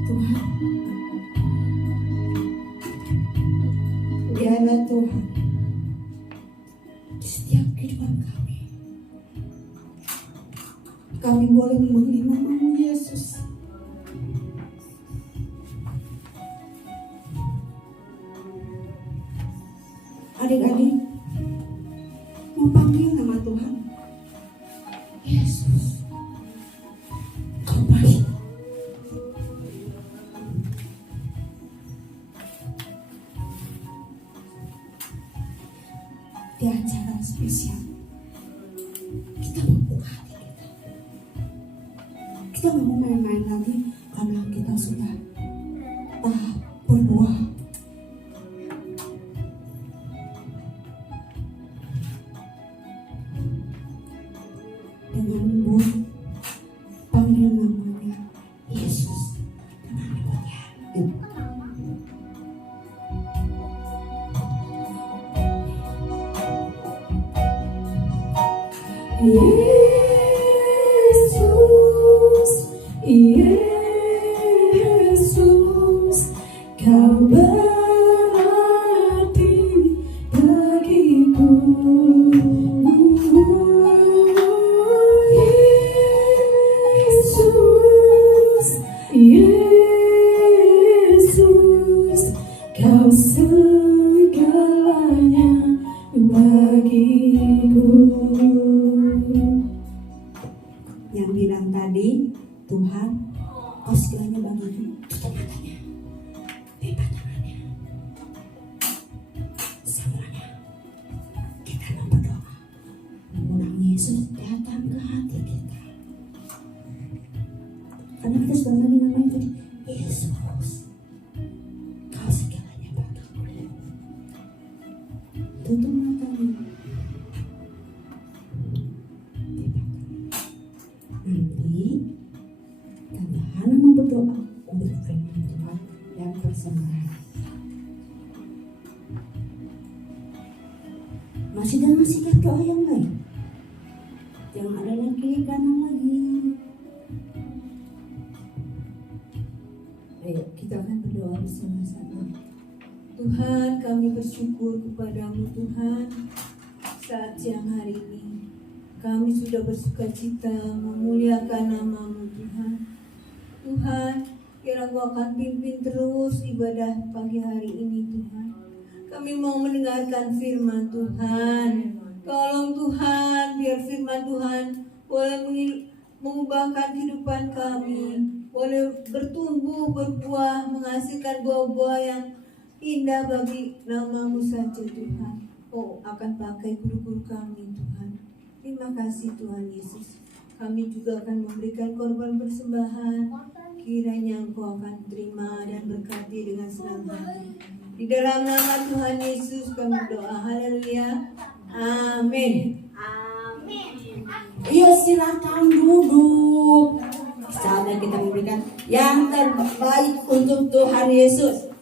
Tuhan, biarlah Tuhan di setiap setiap kehidupan kami. Kami boleh memanggil namamu Yesus. Adik-adik, mau panggil nama Tuhan. Yesus, Kau baik. Di acara spesial, kita membuka hati kita. Kita nggak mau main-main lagi karena kita sudah tahap berbuah. Dengan membuat panggil namanya Yesus dengan kemuliaan. Yesus, Yesus, Kau berarti bagiku. Yesus, Yesus, Kau segalanya bagiku. Yang bilang tadi, Tuhan, Kau segalanya bagiku. Tutup matanya, lepas tangannya, semuanya. Kita mau berdoa, mengundang Yesus datang ke hati kita. Karena kita sudah lagi namanya tadi, Yesus, Kau segalanya bagiku. Tutup matanya. Nanti Tante Hana mau berdoa untuk firman Tuhan yang persembahan. Masih dengan sikap doa yang baik. Jangan ada yang kiri kanan lagi. Ayo kita akan berdoa bersama-sama. Tuhan, kami bersyukur kepadamu Tuhan saat siang hari ini. Kami sudah bersuka cita memuliakan namamu Tuhan. Tuhan, biar Engkau akan pimpin terus ibadah pagi hari ini Tuhan. Kami mau mendengarkan firman Tuhan. Tolong Tuhan, biar firman Tuhan boleh mengubahkan kehidupan kami. Boleh bertumbuh, berbuah, menghasilkan buah-buah yang indah bagi namamu saja Tuhan. Oh, akan pakai guru-guru kami Tuhan. Terima kasih Tuhan Yesus. Kami juga akan memberikan korban persembahan. Kiranya Engkau akan terima dan berkati dengan senang hati. Di dalam nama Tuhan Yesus kami berdoa. Haleluya. Amin. Yuk silakan duduk. Saatnya kita memberikan yang terbaik untuk Tuhan Yesus.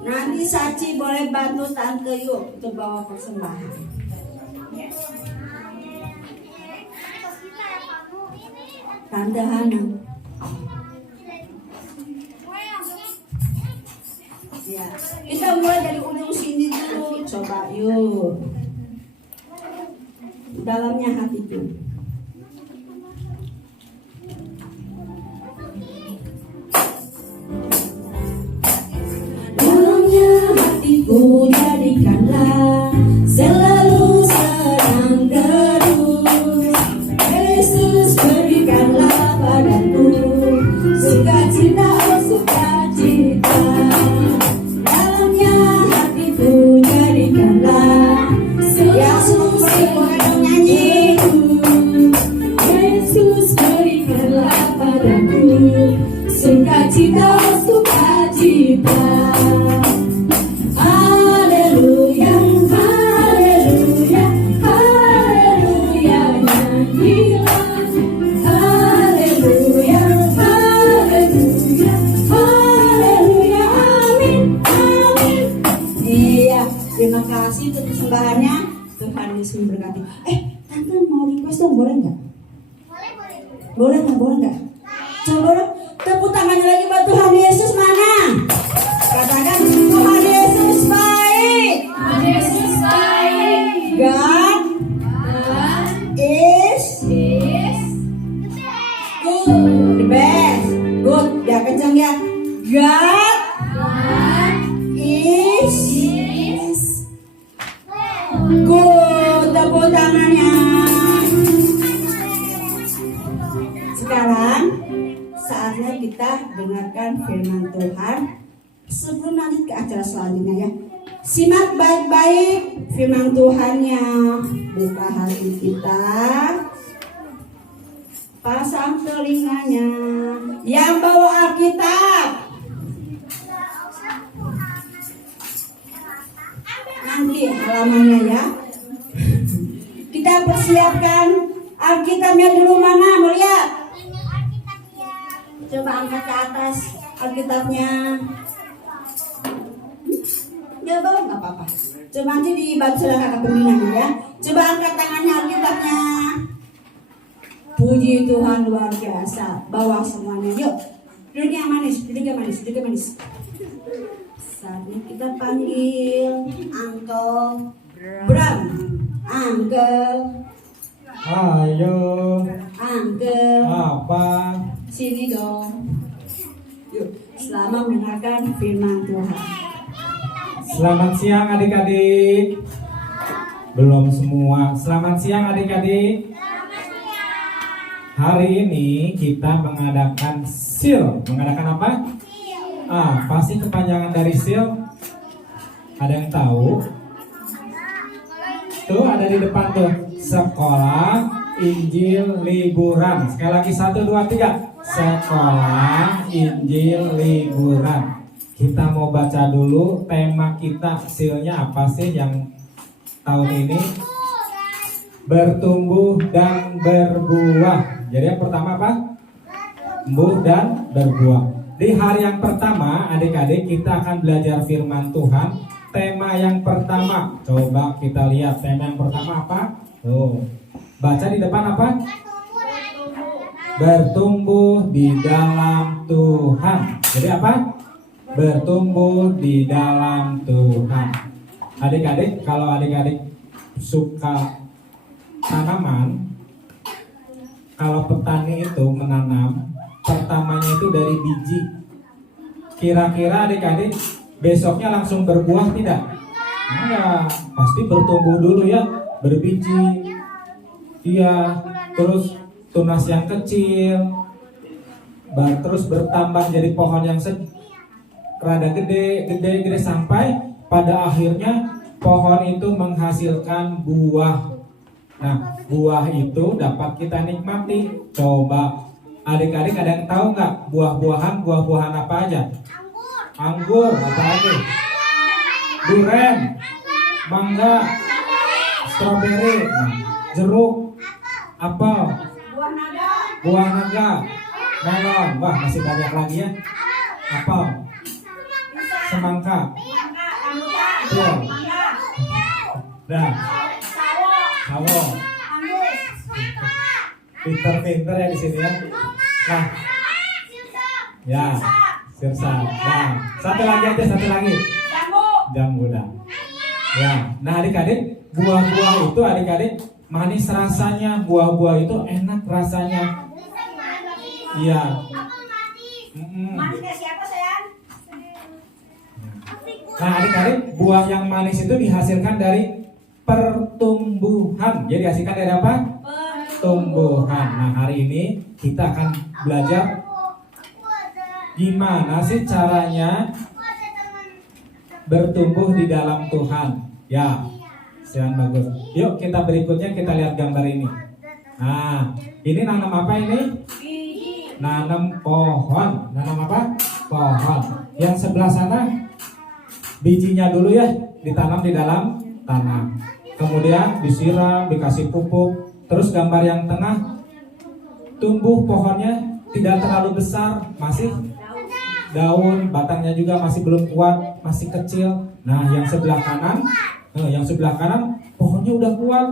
Nanti Saci boleh bantu Tante yuk untuk bawa persembahan. Tante Hana. Ya, kita mulai dari ujung sini dulu. Coba yuk. Dalamnya hatiku. Dalamnya hatiku jadikanlah selalu senang terus. Yesus berikanlah padaku sukacita, oh sukacita. Dalamnya hatiku jadikanlah Yesus nyanyi. Yesus berikanlah padaku sukacita, oh sukacita. Haleluya, haleluya, haleluya, nyanyilah. Haleluya, haleluya, haleluya, amin, amin. Iya, terima kasih untuk persembahannya. Tuhan Yesus memberkati. Tante mau request dong, boleh nggak? Boleh nggak? Coba dong, tepuk tangannya lagi buat Tuhan Yesus mana? Tuhan. Sebelum lanjut ke acara selanjutnya ya, simak baik-baik firman Tuhannya. Buka hati kita, pasang telinganya. Yang bawa Alkitab, nanti halamannya ya. Kita persiapkan Alkitabnya dulu, mana mau lihat? Coba angkat ke atas Alkitabnya. Ya bawa nggak apa-apa. Coba nanti dibantu sama kakak pembinanya ya. Coba angkat tangannya Alkitabnya. Puji Tuhan, luar biasa. Bawa semuanya. Yuk, duduk yang manis, duduk yang manis, duduk yang manis. Saatnya kita panggil Uncle Bram. Uncle, Ayo, Uncle, apa? sini dong. Yuk, selamat mendengarkan firman Tuhan. Selamat siang adik-adik. Belum semua. Selamat siang adik-adik. Hari ini kita mengadakan SEAL. Mengadakan apa? Pasti kepanjangan dari SEAL. Ada yang tahu? Tuh ada di depan tuh. Sekolah Injil Liburan. Sekali lagi 1, 2, 3. Sekolah Injil Liburan. Kita mau baca dulu tema kita, SEAL-nya apa sih yang tahun ini? Bertumbuh dan berbuah. Jadi yang pertama apa? Tumbuh dan berbuah. Di hari yang pertama, adik-adik, kita akan belajar firman Tuhan. Tema yang pertama, coba kita lihat tema yang pertama apa? Baca di depan apa? Bertumbuh di dalam Tuhan. Jadi apa? Bertumbuh di dalam Tuhan. Adik-adik, kalau adik-adik suka tanaman, kalau petani itu menanam, pertamanya itu dari biji. Kira-kira adik-adik besoknya langsung berbuah tidak? Enggak, pasti bertumbuh dulu ya, berbiji. Iya, terus tunas yang kecil, terus bertambah jadi pohon yang rada gede sampai pada akhirnya pohon itu menghasilkan buah. Nah, buah itu dapat kita nikmati. Coba adik-adik ada yang tahu nggak buah-buahan apa aja? Anggur, apa lagi? Duren, mangga, stroberi, jeruk, apel, buah naga, melon. Wah, masih banyak lagi ya. Apel, semangka, betul. Nah, sawo. Pinter-pinter ya di sini ya. Nah, ya, sirsak. Nah, satu lagi. Jambu dah. Ya, nah adik-adik, buah-buah itu adik-adik manis rasanya, buah-buah itu enak rasanya. Iya. Manisnya siapa sayang? Nah adik-adik, buah yang manis itu dihasilkan dari pertumbuhan. Jadi dihasilkan dari apa? Tumbuhan. Nah hari ini kita akan belajar gimana sih caranya bertumbuh di dalam Tuhan. Ya, siang bagus. Yuk kita berikutnya kita lihat gambar ini. Nah, ini nanam apa ini? Nanam pohon. Nanam apa? Pohon. Yang sebelah sana bijinya dulu ya, ditanam di dalam tanah. Kemudian disiram, dikasih pupuk. Terus gambar yang tengah, tumbuh pohonnya tidak terlalu besar, masih daun, batangnya juga masih belum kuat, masih kecil. Nah, yang sebelah kanan, pohonnya udah kuat,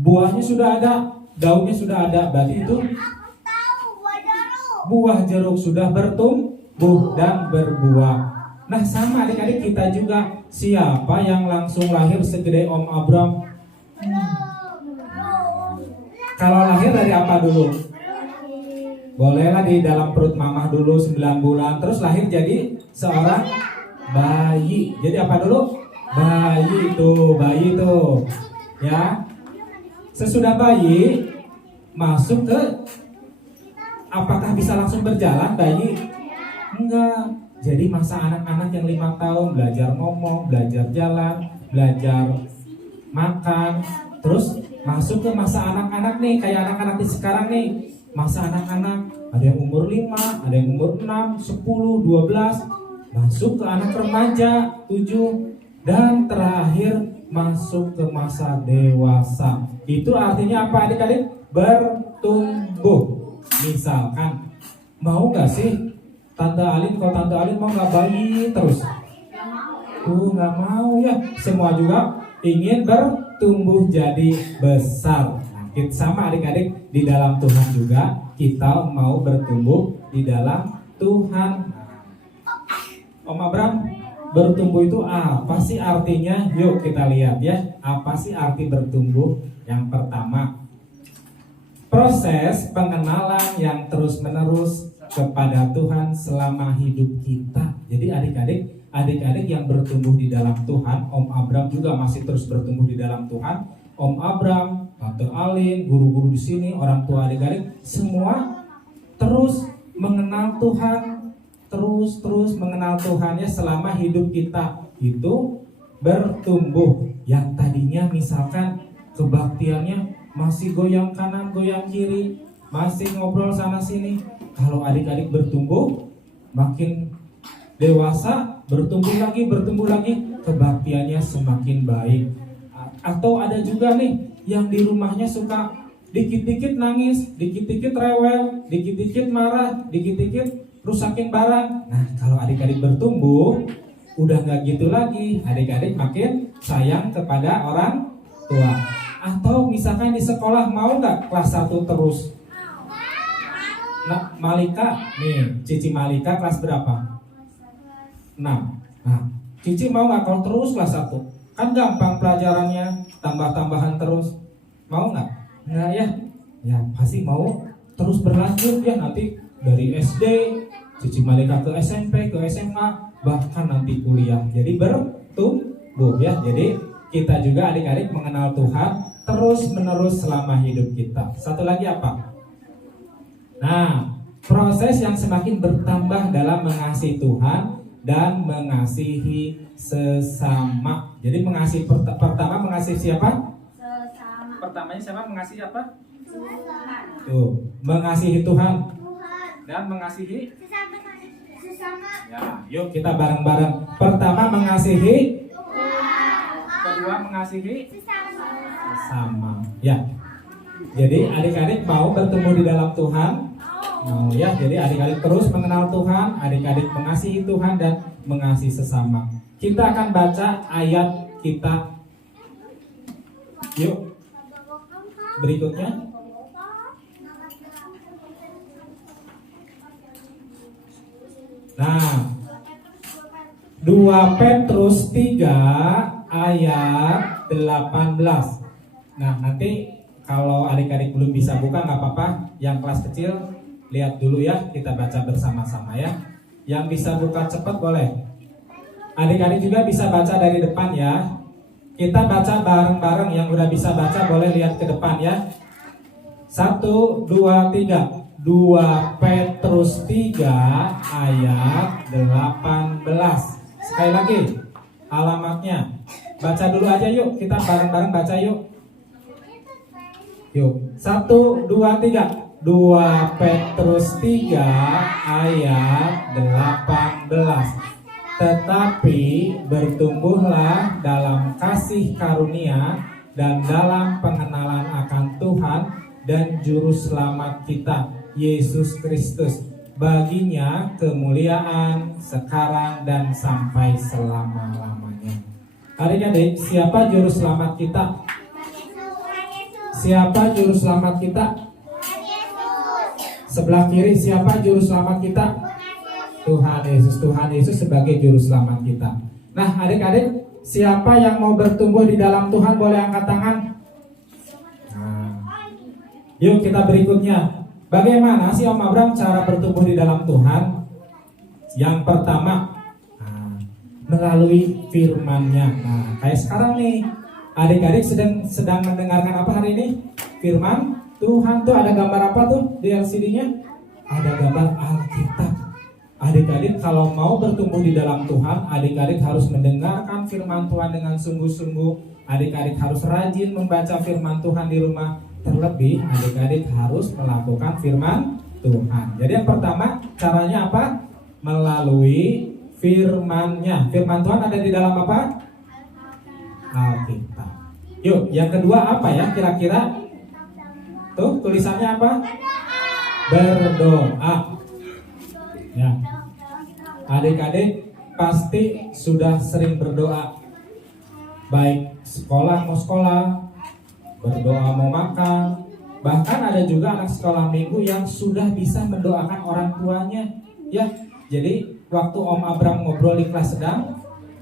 buahnya sudah ada, daunnya sudah ada. Berarti itu buah jeruk sudah bertumbuh dan berbuah. Nah, sama adik-adik kita juga. Siapa yang langsung lahir segede Om Abram? Kalau lahir dari apa dulu? Bolehlah di dalam perut mamah dulu 9 bulan, terus lahir jadi seorang bayi. Jadi apa dulu? Bayi itu. Ya. Sesudah bayi masuk ke, apakah bisa langsung berjalan bayi? Enggak. Jadi masa anak-anak yang 5 tahun belajar ngomong, belajar jalan, belajar makan, terus masuk ke masa anak-anak nih, kayak anak-anak di sekarang nih. Masa anak-anak, ada yang umur 5, ada yang umur 6, 10, 12, masuk ke anak remaja 7, dan terakhir masuk ke masa dewasa. Itu artinya apa adik-adik? Bertumbuh. Misalkan, mau gak sih Tante Alin, kalau Tante Alin mau gak bayi terus? Tuh gak mau ya. Semua juga ingin bertumbuh jadi besar. Kita sama adik-adik, di dalam Tuhan juga kita mau bertumbuh di dalam Tuhan. Om Abram, bertumbuh itu apa sih artinya? Yuk kita lihat ya. Apa sih arti bertumbuh? Yang pertama, proses pengenalan yang terus-menerus kepada Tuhan selama hidup kita. Jadi adik-adik yang bertumbuh di dalam Tuhan, Om Abram juga masih terus bertumbuh di dalam Tuhan. Om Abram, Tante Alin, guru-guru di sini, orang tua adik-adik, semua terus mengenal Tuhan, terus mengenal Tuhan ya selama hidup kita. Itu bertumbuh. Yang tadinya misalkan kebaktiannya masih goyang kanan, goyang kiri, masih ngobrol sana sini. Kalau adik-adik bertumbuh, makin dewasa, bertumbuh lagi, kebaktiannya semakin baik. Atau ada juga nih yang di rumahnya suka dikit-dikit nangis, dikit-dikit rewel, dikit-dikit marah, dikit-dikit rusakin barang. Nah, kalau adik-adik bertumbuh, udah gak gitu lagi. Adik-adik makin sayang kepada orang tua. Atau misalkan di sekolah, mau gak kelas 1 terus? Nah, Malika, nih, Cici Malika kelas berapa? 6. Nah, Cici mau gak kalau terus kelas 1? Kan gampang pelajarannya, tambah-tambahan terus. Mau nggak? Nggak ya? Ya pasti mau terus berlanjut ya, nanti dari SD, Cici Malika ke SMP, ke SMA, bahkan nanti kuliah. Jadi bertumbuh ya. Jadi kita juga adik-adik mengenal Tuhan terus-menerus selama hidup kita. Satu lagi apa? Nah, proses yang semakin bertambah dalam mengasihi Tuhan dan mengasihi sesama. Jadi mengasihi pertama mengasihi siapa? Sesama. Pertamanya siapa? Mengasihi apa? Tuhan. Tuh, mengasihi Tuhan dan mengasihi sesama. Ya, yuk kita bareng-bareng. Pertama mengasihi Tuhan. Kedua mengasihi sesama. Ya. Jadi adik-adik mau bertumbuh di dalam Tuhan? Mau ya. Jadi adik-adik terus mengenal Tuhan, adik-adik mengasihi Tuhan dan mengasihi sesama. Kita akan baca ayat kita. Yuk. Berikutnya. Nah, 2 Petrus 3 ayat 18. Nah, nanti kalau adik-adik belum bisa buka nggak apa-apa. Yang kelas kecil lihat dulu ya, kita baca bersama-sama ya. Yang bisa buka cepat boleh. Adik-adik juga bisa baca dari depan ya. Kita baca bareng-bareng. Yang udah bisa baca boleh lihat ke depan ya. 1, 2, 3. 2 Petrus 3 ayat 18. Sekali lagi alamatnya. Baca dulu aja yuk. Kita bareng-bareng baca yuk. Yuk. 1, 2, 3. 2 Petrus 3 ayat 18. Tetapi bertumbuhlah dalam kasih karunia dan dalam pengenalan akan Tuhan dan Juru Selamat kita, Yesus Kristus. Baginya kemuliaan sekarang dan sampai selama-lamanya. Adik-adik, siapa Juru Selamat kita? Siapa Juru Selamat kita? Sebelah kiri siapa Juru Selamat kita? Tuhan Yesus. Tuhan Yesus sebagai Juru Selamat kita. Nah adik-adik, siapa yang mau bertumbuh di dalam Tuhan boleh angkat tangan. Nah, yuk kita berikutnya. Bagaimana sih Om Abram cara bertumbuh di dalam Tuhan? Yang pertama, melalui firman-Nya. Nah, kayak sekarang nih, adik-adik sedang mendengarkan apa hari ini? Firman Tuhan. Tuh ada gambar apa tuh di LCD-nya? Ada gambar Alkitab. Adik-adik kalau mau bertumbuh di dalam Tuhan, adik-adik harus mendengarkan firman Tuhan dengan sungguh-sungguh. Adik-adik harus rajin membaca firman Tuhan di rumah. Terlebih adik-adik harus melakukan firman Tuhan. Jadi yang pertama caranya apa? Melalui firman-Nya. Firman Tuhan ada di dalam apa? Alkitab. Yuk, yang kedua apa ya kira-kira? Tuh tulisannya apa? Berdoa. Ya. Adik-adik pasti sudah sering berdoa. Baik sekolah mau sekolah, berdoa mau makan. Bahkan ada juga anak sekolah minggu yang sudah bisa mendoakan orang tuanya. Ya. Jadi waktu Om Abram ngobrol di kelas sedang,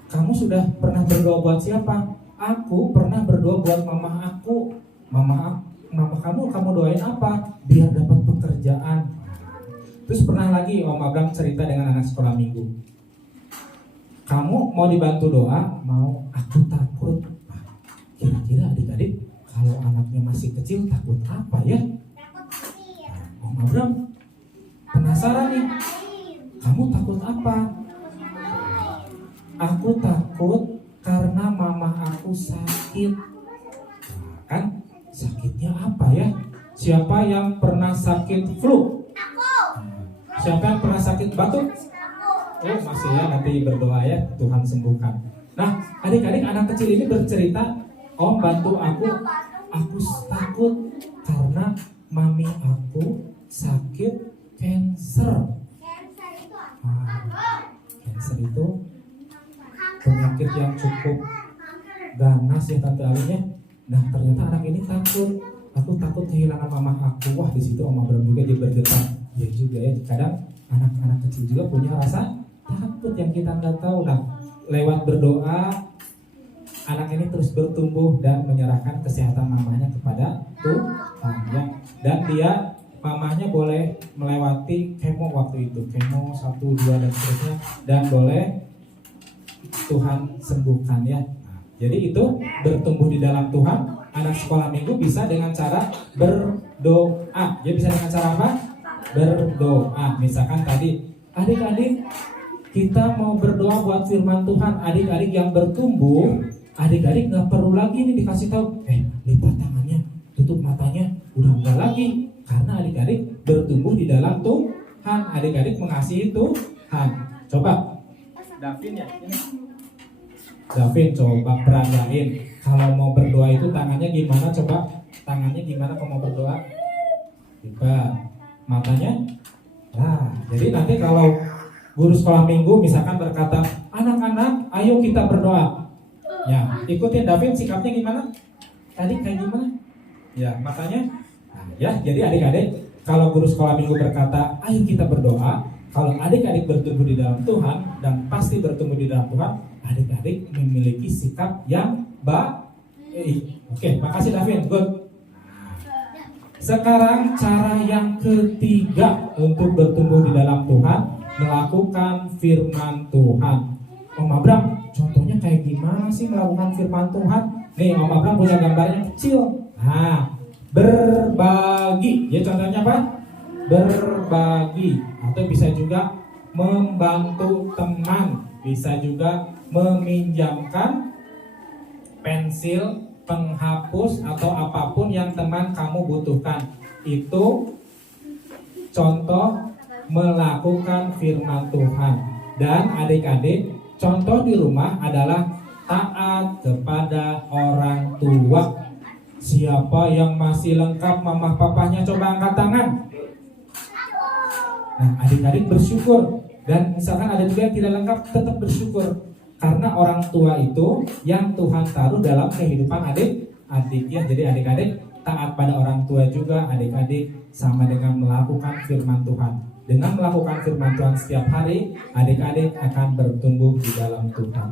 kamu sudah pernah berdoa buat siapa? Aku pernah berdoa buat mama aku. Mama kamu doain apa? Biar dapat pekerjaan. Terus pernah lagi Om Abram cerita dengan anak sekolah minggu. Kamu mau dibantu doa? Mau. Aku takut. Nah, kira-kira adik-adik kalau anaknya masih kecil takut apa ya? Nah, Om Abram penasaran nih. Kamu takut apa? Aku takut karena mama aku sakit. Nah, kan sakitnya apa ya? Siapa yang pernah sakit flu? Siapa yang pernah sakit batuk? Oh masih ya, nanti berdoa ya Tuhan sembuhkan. Nah adik-adik anak kecil ini bercerita, Om bantu aku takut karena mami aku sakit cancer. Cancer itu penyakit yang cukup ganas ya Tante Alin ya. Nah ternyata anak ini takut. Aku takut kehilangan mama aku. Wah di situ Om Abram juga dia bergetar. Ya juga ya, kadang anak-anak kecil juga punya rasa takut yang kita nggak tahu. Nah, lewat berdoa, anak ini terus bertumbuh dan menyerahkan kesehatan mamanya kepada Tuhan. Ya. Dan dia, mamanya boleh melewati kemo waktu itu, kemo 1, 2 dan seterusnya, dan boleh Tuhan sembuhkan ya. Nah, jadi itu bertumbuh di dalam Tuhan. Anak sekolah minggu bisa dengan cara berdoa. Jadi bisa dengan cara apa? Berdoa. Misalkan tadi adik-adik kita mau berdoa buat firman Tuhan. Adik-adik yang bertumbuh, adik-adik nggak perlu lagi nih dikasih tahu, lipat tangannya, tutup matanya, udah enggak lagi. Karena adik-adik bertumbuh di dalam Tuhan. Adik-adik mengasihi Tuhan. Coba Davin ya ini. Davin coba peragain. Kalau mau berdoa itu tangannya gimana? Coba tangannya gimana kalau mau berdoa? Lipat. Matanya, nah jadi nanti kalau guru sekolah minggu misalkan berkata, anak-anak ayo kita berdoa, ya ikutin David sikapnya gimana? Tadi kayak gimana? Ya matanya, nah, ya jadi adik-adik kalau guru sekolah minggu berkata, ayo kita berdoa, kalau adik-adik bertumbuh di dalam Tuhan dan pasti bertumbuh di dalam Tuhan, adik-adik memiliki sikap yang baik. Oke, makasih David, good. Sekarang cara yang ketiga untuk bertumbuh di dalam Tuhan, melakukan firman Tuhan. Om Abram, contohnya kayak gimana sih melakukan firman Tuhan? Nih Om Abram punya gambarnya kecil. Nah, berbagi. Ya contohnya apa? Berbagi. Atau bisa juga membantu teman. Bisa juga meminjamkan pensil, penghapus atau apapun yang teman kamu butuhkan. Itu contoh melakukan firman Tuhan. Dan adik-adik, contoh di rumah adalah taat kepada orang tua. Siapa yang masih lengkap mama papanya coba angkat tangan. Nah adik-adik bersyukur. Dan misalkan ada juga yang tidak lengkap, tetap bersyukur. Karena orang tua itu yang Tuhan taruh dalam kehidupan adik-adik ya. Jadi adik-adik taat pada orang tua juga. Adik-adik sama dengan melakukan firman Tuhan. Dengan melakukan firman Tuhan setiap hari, adik-adik akan bertumbuh di dalam Tuhan.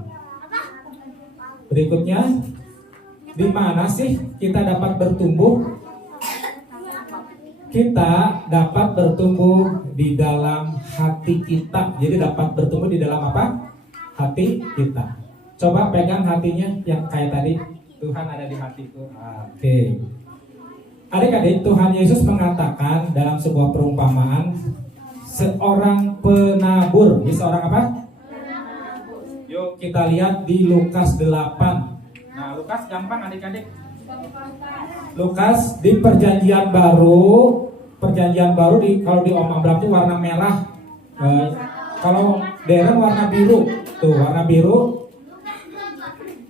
Berikutnya, di mana sih kita dapat bertumbuh? Kita dapat bertumbuh di dalam hati kita. Jadi dapat bertumbuh di dalam apa? Hati kita. Coba pegang hatinya yang kayak tadi. Tuhan ada di hatiku. Oke. Adik-adik, Tuhan Yesus mengatakan dalam sebuah perumpamaan, seorang penabur. Ini seorang apa? Yuk kita lihat di Lukas 8. Nah, Lukas gampang adik-adik. Lukas di perjanjian baru di kalau di Om Abraham itu warna merah. Kalau Darren warna biru. Tuh, warna biru.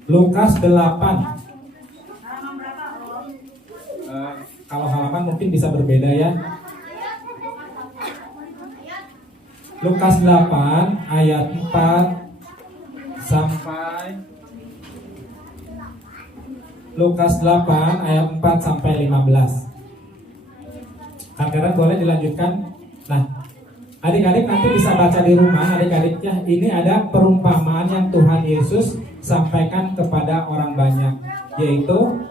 Lukas 8. Kalau halaman mungkin bisa berbeda ya. Lukas 8 ayat 4 sampai Lukas 8 ayat 4 sampai 15. Kang boleh dilanjutkan. Nah, adik-adik nanti bisa baca di rumah adik-adik ya. Ini ada perumpamaan yang Tuhan Yesus sampaikan kepada orang banyak, yaitu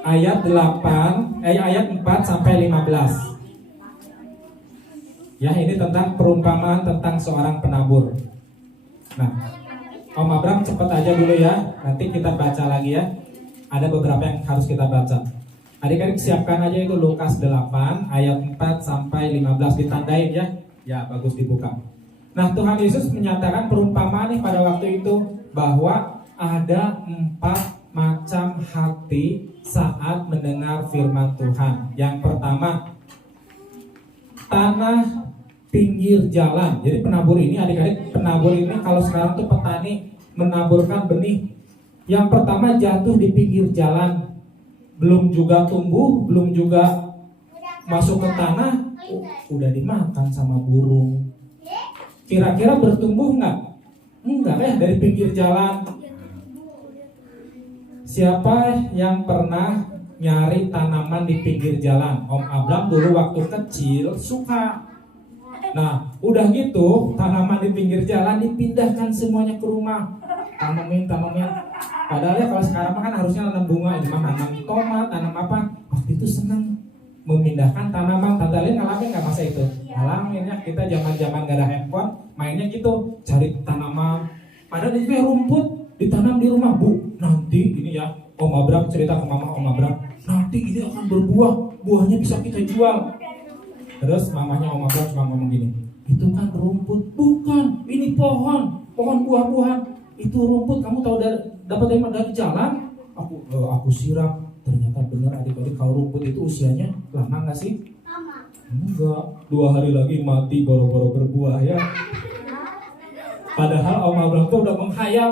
ayat 4 sampai 15. Ya, ini tentang perumpamaan tentang seorang penabur. Nah, Om Abraham cepat aja dulu ya. Nanti kita baca lagi ya. Ada beberapa yang harus kita baca. Adik-adik siapkan aja itu Lukas 8 ayat 4 sampai 15, ditandain ya. Ya, bagus dibuka. Nah, Tuhan Yesus menyatakan perumpamaan nih pada waktu itu bahwa ada 4 macam hati saat mendengar firman Tuhan. Yang pertama, tanah pinggir jalan. Jadi penabur ini adik-adik, penabur ini kalau sekarang tuh petani menaburkan benih. Yang pertama jatuh di pinggir jalan. Belum juga tumbuh, belum juga masuk ke tanah, udah dimakan sama burung. Kira-kira bertumbuh nggak? Enggak ya, dari pinggir jalan. Siapa yang pernah nyari tanaman di pinggir jalan? Om Abraham dulu waktu kecil suka. Nah, udah gitu tanaman di pinggir jalan dipindahkan semuanya ke rumah. Tanamin. Padahal ya kalau sekarang kan harusnya nanam bunga, ini mah nanam tomat, nanam apa. Waktu itu senang memindahkan tanaman. Tante Lin ngalamin nggak masa itu? Ngalamin ya, kita zaman gak ada handphone, mainnya gitu, cari tanaman. Padahal itu rumput ditanam di rumah. Bu, nanti ini ya, Om Abraham cerita ke mama Om Abraham, nanti ini akan berbuah, buahnya bisa kita jual. Terus mamanya Om Abraham cuma ngomong gini, itu kan rumput. Bukan, ini pohon buah-buahan. Itu rumput, kamu tahu dapat dari jalan? Aku siram. Ternyata benar adik-adik, kalau rumput itu usianya lama nggak sih? Lama. Enggak, 2 hari lagi mati baru berbuah ya. Padahal Om Abraham tuh udah menghayal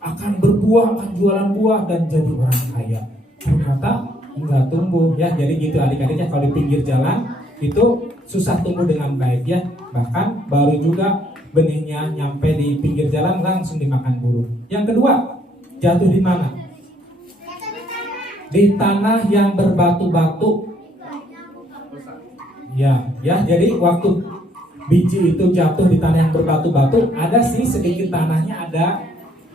akan berbuah, akan jualan buah dan jadi orang kaya. Ternyata enggak tumbuh ya. Jadi gitu adik-adiknya, kalau di pinggir jalan itu susah tumbuh dengan baik ya. Bahkan baru juga benihnya nyampe di pinggir jalan langsung dimakan burung. Yang kedua, jatuh di mana? Di tanah yang berbatu-batu. Ya, jadi waktu biji itu jatuh di tanah yang berbatu-batu, ada sih sedikit tanahnya ada,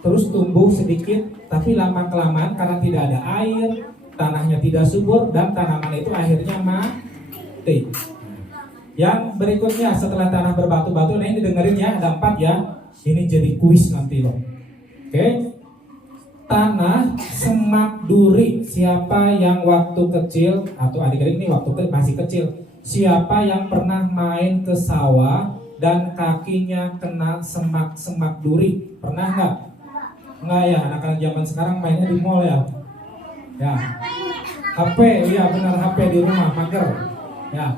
terus tumbuh sedikit, tapi lama-kelamaan karena tidak ada air, tanahnya tidak subur dan tanaman itu akhirnya mati. Yang berikutnya setelah tanah berbatu-batu, nah ini dengerin ya, ada 4 ya. Ini jadi kuis nanti loh. Oke. Tanah semak duri. Siapa yang waktu kecil atau adik-adik ini waktu masih kecil, siapa yang pernah main ke sawah dan kakinya kena semak duri? Pernah nggak? Nggak ya, anak-anak zaman sekarang mainnya di mall ya. Ya. HP, iya benar, HP di rumah, mager. Ya.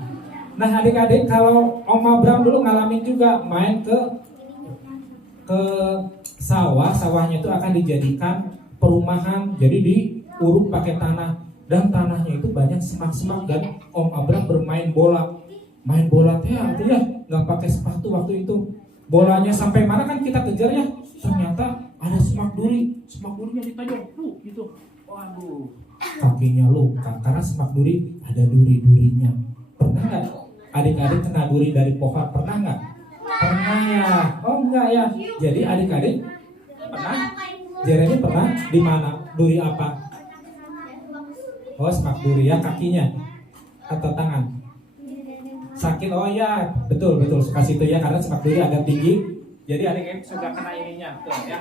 Nah adik-adik, kalau Om Abraham dulu ngalamin juga main ke sawahnya itu akan dijadikan perumahan, jadi diuruk pakai tanah dan tanahnya itu banyak semak-semak dan Om Abraham bermain bola teh artinya nggak pakai sepatu waktu itu. Bolanya sampai mana kan kita kejar ya, ternyata ada semak durinya ditajam gitu. Waduh, kakinya luka karena semak duri ada duri-durinya. Pernah nggak adik-adik kena duri dari pohon? Pernah nggak? Pernah ya? Oh enggak ya. Jadi adik-adik pernah? Jeremy pernah? Di mana? Duri apa? Oh semak duri ya, kakinya atau tangan? Sakit? Oh ya, betul suka situ ya, karena semak duri agak tinggi. Jadi adik-adik sudah kena ininya, tuh ya.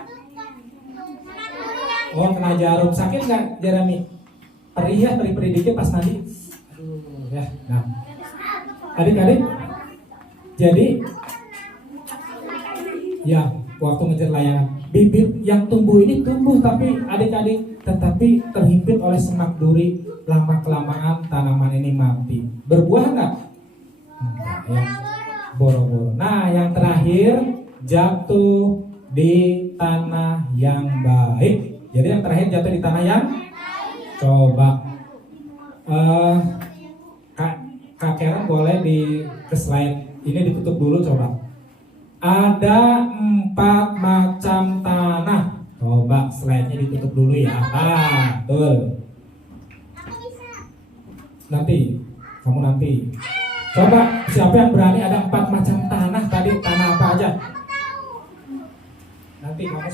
Oh kena jarum, sakit nggak Jeremy? Perih ya, perih dikit pas nanti. Aduh ya, nah. Adik-adik, jadi ya waktu ngejar layangan, bibit yang tumbuh ini tumbuh tapi adik-adik tetapi terhimpit oleh semak duri, lama kelamaan tanaman ini mati. Berbuah enggak? Enggak ya. Boro-boro. Nah, yang terakhir jatuh di tanah yang baik. Jadi yang terakhir jatuh di tanah yang coba Kak Karen boleh ke slide ini ditutup dulu coba. Ada 4 macam tanah. Coba slide-nya ditutup dulu ya. Betul. Kamu nanti. Coba siapa yang berani ada 4 macam tanah tadi, tanah apa aja? Nanti kamu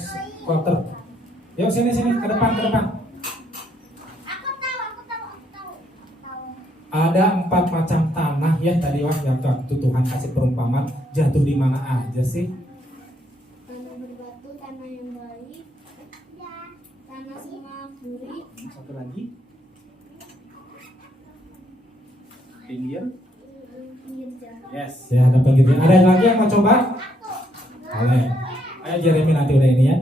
quarter. Yuk sini ke depan. Aku tahu. Ada 4 macam tanah ya tadi yang Tuhan kasih perumpamaan. Jatuh di mana aja sih? Tanah berbatu, tanah yang baik, tanah semak duri, Satu lagi. Pinggir. pinggir jalan. Yes. Ya ada pinggirnya. Ada lagi yang mau coba? Boleh. Ayo Jeremy nanti udah ini ya.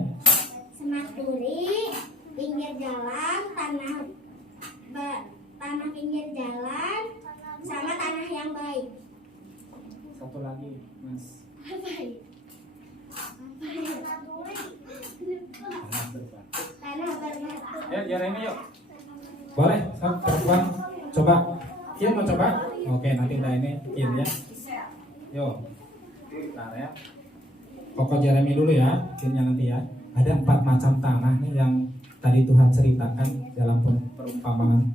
Semak duri, pinggir jalan, tanah pinggir jalan, sama tanah yang baik. Satu lagi, Mas. Tanah berbatu. Ya Jeremy yuk. Boleh, perempuan coba. Kian mau coba? Oke, nanti udah ini Kian ya. Yuk. Bentar ya. Pokok Jeremy dulu ya, Kiannya nanti ya. Ada 4 macam tanah nih yang tadi Tuhan ceritakan dalam perumpamaan.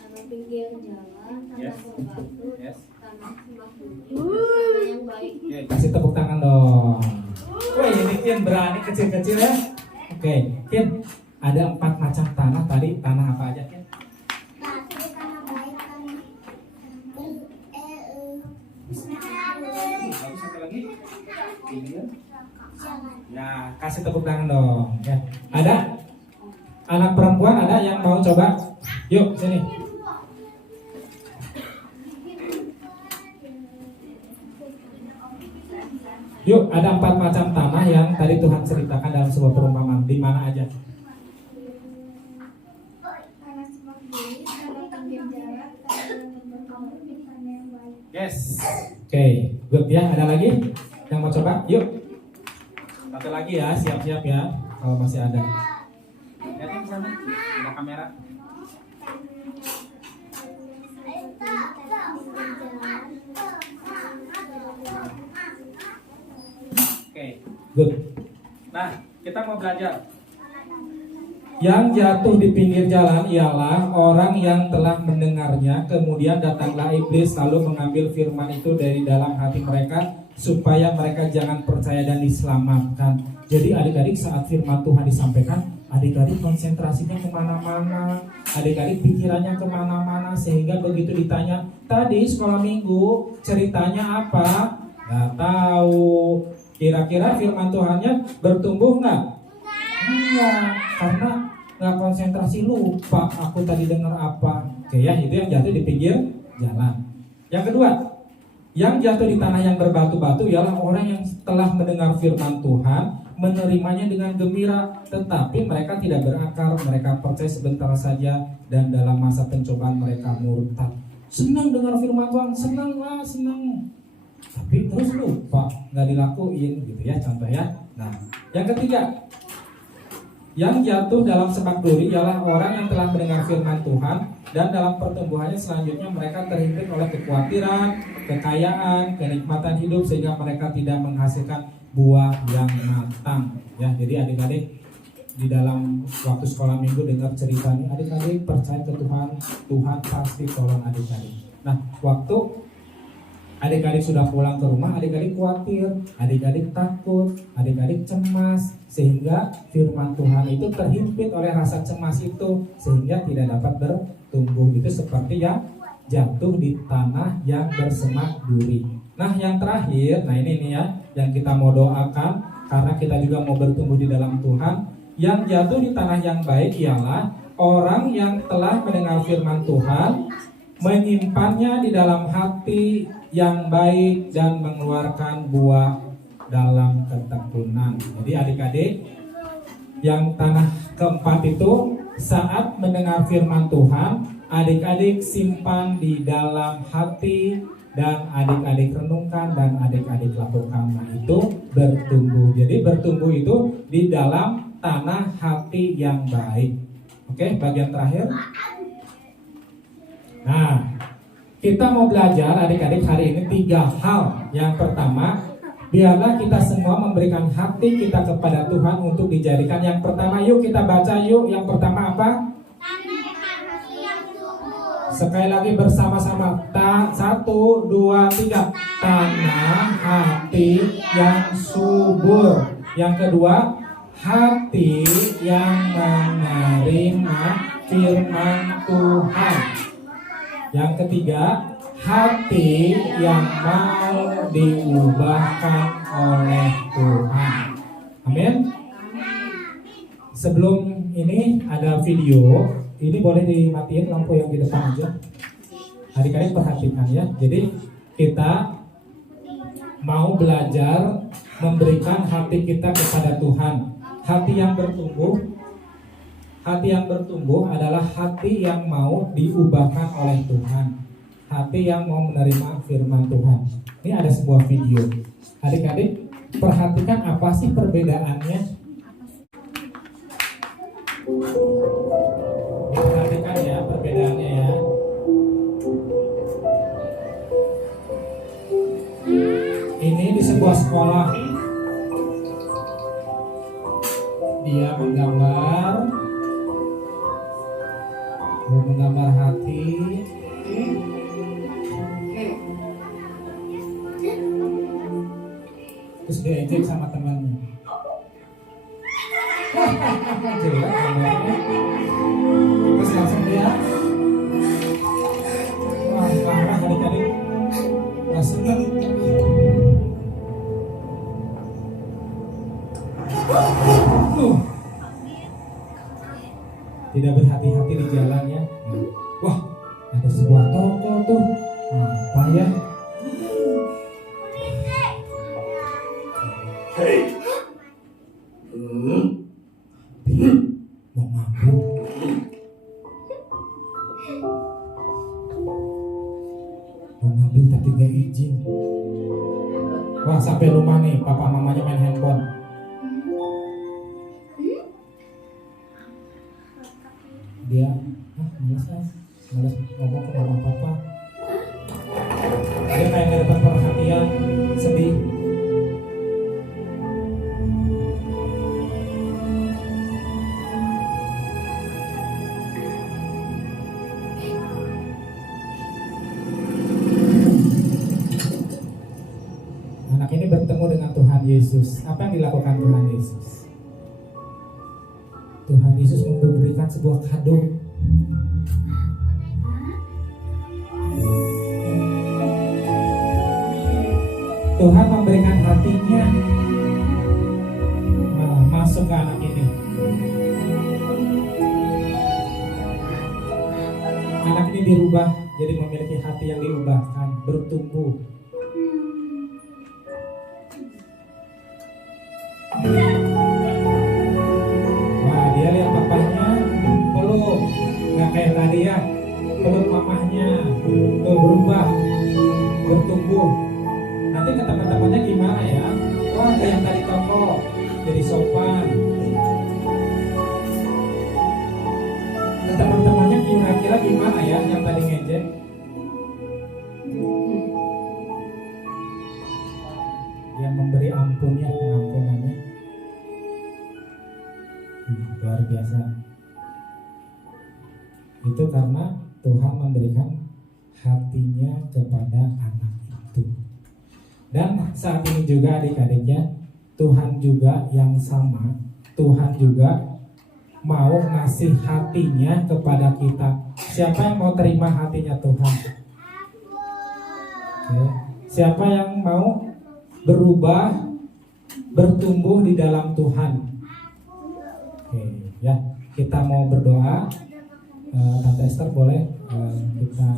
Tanah pinggir jalan, tanah Yes. berbatu, Yes. tanah semak duri, tanah yang baik. Oke, kasih tepuk tangan dong. Wih, ini Kian berani kecil-kecil ya. Oke, Kian, ada 4 macam tanah tadi. Tanah apa aja, Kian? Batu, tanah baik, tanah Lalu satu lagi. Pinggir. jangan. Ya, kasih tepuk tangan dong. Ya. Ada anak perempuan ada yang mau coba? Yuk, sini. Yuk, ada 4 macam tanah yang tadi Tuhan ceritakan dalam sebuah perumpamaan. Di mana aja? Tanah semak duri, tanah pinggir jalan, tanah berbatu, tanah yang baik. Yes. Oke, good ya. Ada lagi yang mau coba? Yuk. Satu lagi ya, siap-siap ya. Kalau masih ada. Lihat ke sana, ada kamera. Oke, good. Nah, kita mau belajar. Yang jatuh di pinggir jalan ialah orang yang telah mendengarnya, kemudian datanglah iblis lalu mengambil firman itu dari dalam hati mereka supaya mereka jangan percaya dan diselamatkan. Jadi adik-adik saat firman Tuhan disampaikan, adik-adik konsentrasinya kemana-mana, adik-adik pikirannya kemana-mana, sehingga begitu ditanya, tadi sekolah minggu ceritanya apa? Gak tahu. Kira-kira firman Tuhannya bertumbuh nggak? Enggak, karena nggak konsentrasi, lupa aku tadi dengar apa. Oke ya, itu yang jatuh di pinggir jalan. Yang kedua, yang jatuh di tanah yang berbatu-batu ialah orang yang telah mendengar firman Tuhan, menerimanya dengan gembira, tetapi mereka tidak berakar, mereka percaya sebentar saja, dan dalam masa pencobaan mereka murtad. Senang dengar firman Tuhan, senang, tapi terus lupa, nggak dilakuin gitu ya, contoh ya. Nah, yang ketiga, yang jatuh dalam semak duri ialah orang yang telah mendengar firman Tuhan dan dalam pertumbuhannya selanjutnya mereka terhimpit oleh kekhawatiran, kekayaan, kenikmatan hidup sehingga mereka tidak menghasilkan buah yang matang. Ya, jadi adik-adik di dalam waktu sekolah minggu dengar cerita ini, adik-adik percaya ke Tuhan, Tuhan pasti tolong adik-adik. Nah, waktu adik-adik sudah pulang ke rumah, adik-adik khawatir, adik-adik takut, adik-adik cemas, sehingga firman Tuhan itu terhimpit oleh rasa cemas itu, sehingga tidak dapat bertumbuh. Itu seperti yang jatuh di tanah yang bersemak duri. Nah, yang terakhir, nah ini nih ya, yang kita mau doakan, karena kita juga mau bertumbuh di dalam Tuhan. Yang jatuh di tanah yang baik ialah orang yang telah mendengar firman Tuhan, menyimpannya di dalam hati yang baik dan mengeluarkan buah dalam ketekunan. Jadi adik-adik, yang tanah keempat itu saat mendengar firman Tuhan, adik-adik simpan di dalam hati dan adik-adik renungkan dan adik-adik lakukan. Nah, itu bertumbuh. Jadi bertumbuh itu di dalam tanah hati yang baik. Oke, bagian terakhir. Nah, kita mau belajar adik-adik hari ini 3 hal. Yang pertama, biarlah kita semua memberikan hati kita kepada Tuhan untuk dijadikan. Yang pertama, yuk kita baca yuk. Yang pertama apa? Tanah hati yang subur. Sekali lagi bersama-sama. 1, 2, 3. Tanah hati yang subur. Yang kedua, hati yang menerima firman Tuhan. Yang ketiga, hati yang mau diubahkan oleh Tuhan. Amin. Sebelum ini ada video. Ini boleh dimatiin lampu yang di depan aja. Adik-adik perhatikan ya. Jadi kita mau belajar memberikan hati kita kepada Tuhan. Hati yang bertumbuh adalah hati yang mau diubahkan oleh Tuhan. Hati yang mau menerima firman Tuhan. Ini ada sebuah video. Adik-adik perhatikan apa sih perbedaannya. Perhatikan ya perbedaannya ya. Ini di sebuah sekolah. Dia menggambar hati. Terus diejek sama temannya. Jelek gambarnya. Terus langsung dia marah adik-adik. Gak seneng. Tidak berhati-hati di jalannya. Wah, ada sebuah toko tuh. Apa ya? Mau ngambil. Mau ngambil tapi gak izin. Wah, sampai rumah nih, papa mamanya main handphone. Dia malas ngomong ke mama papa. Dia kayak gak dapat perhatian, sedih. Anak ini bertemu dengan Tuhan Yesus. Apa yang dilakukan Tuhan Yesus? Tuhan Yesus memberikan sebuah kado. Tuhan memberikan hatinya masuk ke anak ini. Anak ini dirubah jadi memiliki hati yang diubahkan, bertumbuh. Wah, dia lihat papahnya peluk, nggak kayak tadi ya, peluk mamahnya, tuh berubah, bertumbuh. Nanti ke teman-temannya gimana ya? Wah, kayak yang tadi toko, jadi sopan. Ke teman-temannya kira-kira gimana ya yang tadi ngejek? Yang memberi ampunnya, pengampunannya luar biasa. Itu karena Tuhan memberikan hatinya kepada anak itu. Dan saat ini juga adik-adiknya, Tuhan juga yang sama. Tuhan juga mau ngasih hatinya kepada kita. Siapa yang mau terima hatinya Tuhan? Oke. Siapa yang mau berubah, bertumbuh di dalam Tuhan? Oke, ya, kita mau berdoa. Tante Esther boleh kita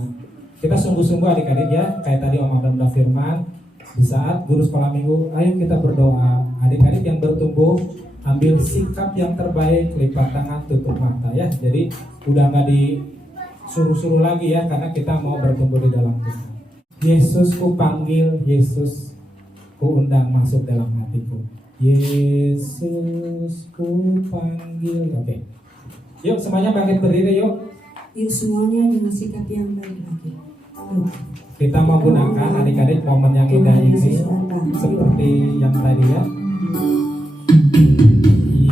Kita sungguh-sungguh adik-adik ya, kayak tadi Om Abram udah firman, di saat guru sekolah minggu, ayo kita berdoa. Adik-adik yang bertumbuh, ambil sikap yang terbaik, lipat tangan, tutup mata ya. Jadi udah nggak disuruh-suruh lagi ya, karena kita mau bertumbuh di dalam Tuhan. Yesus ku panggil, Yesus ku undang masuk dalam hatiku. Yesus ku panggil. Oke. Yuk semuanya bangkit berdiri yuk. Yuk semuanya dengan sikap yang baik lagi. Yuk. Kita mau gunakan adik-adik momen yang indah ini seperti yang tadi ya.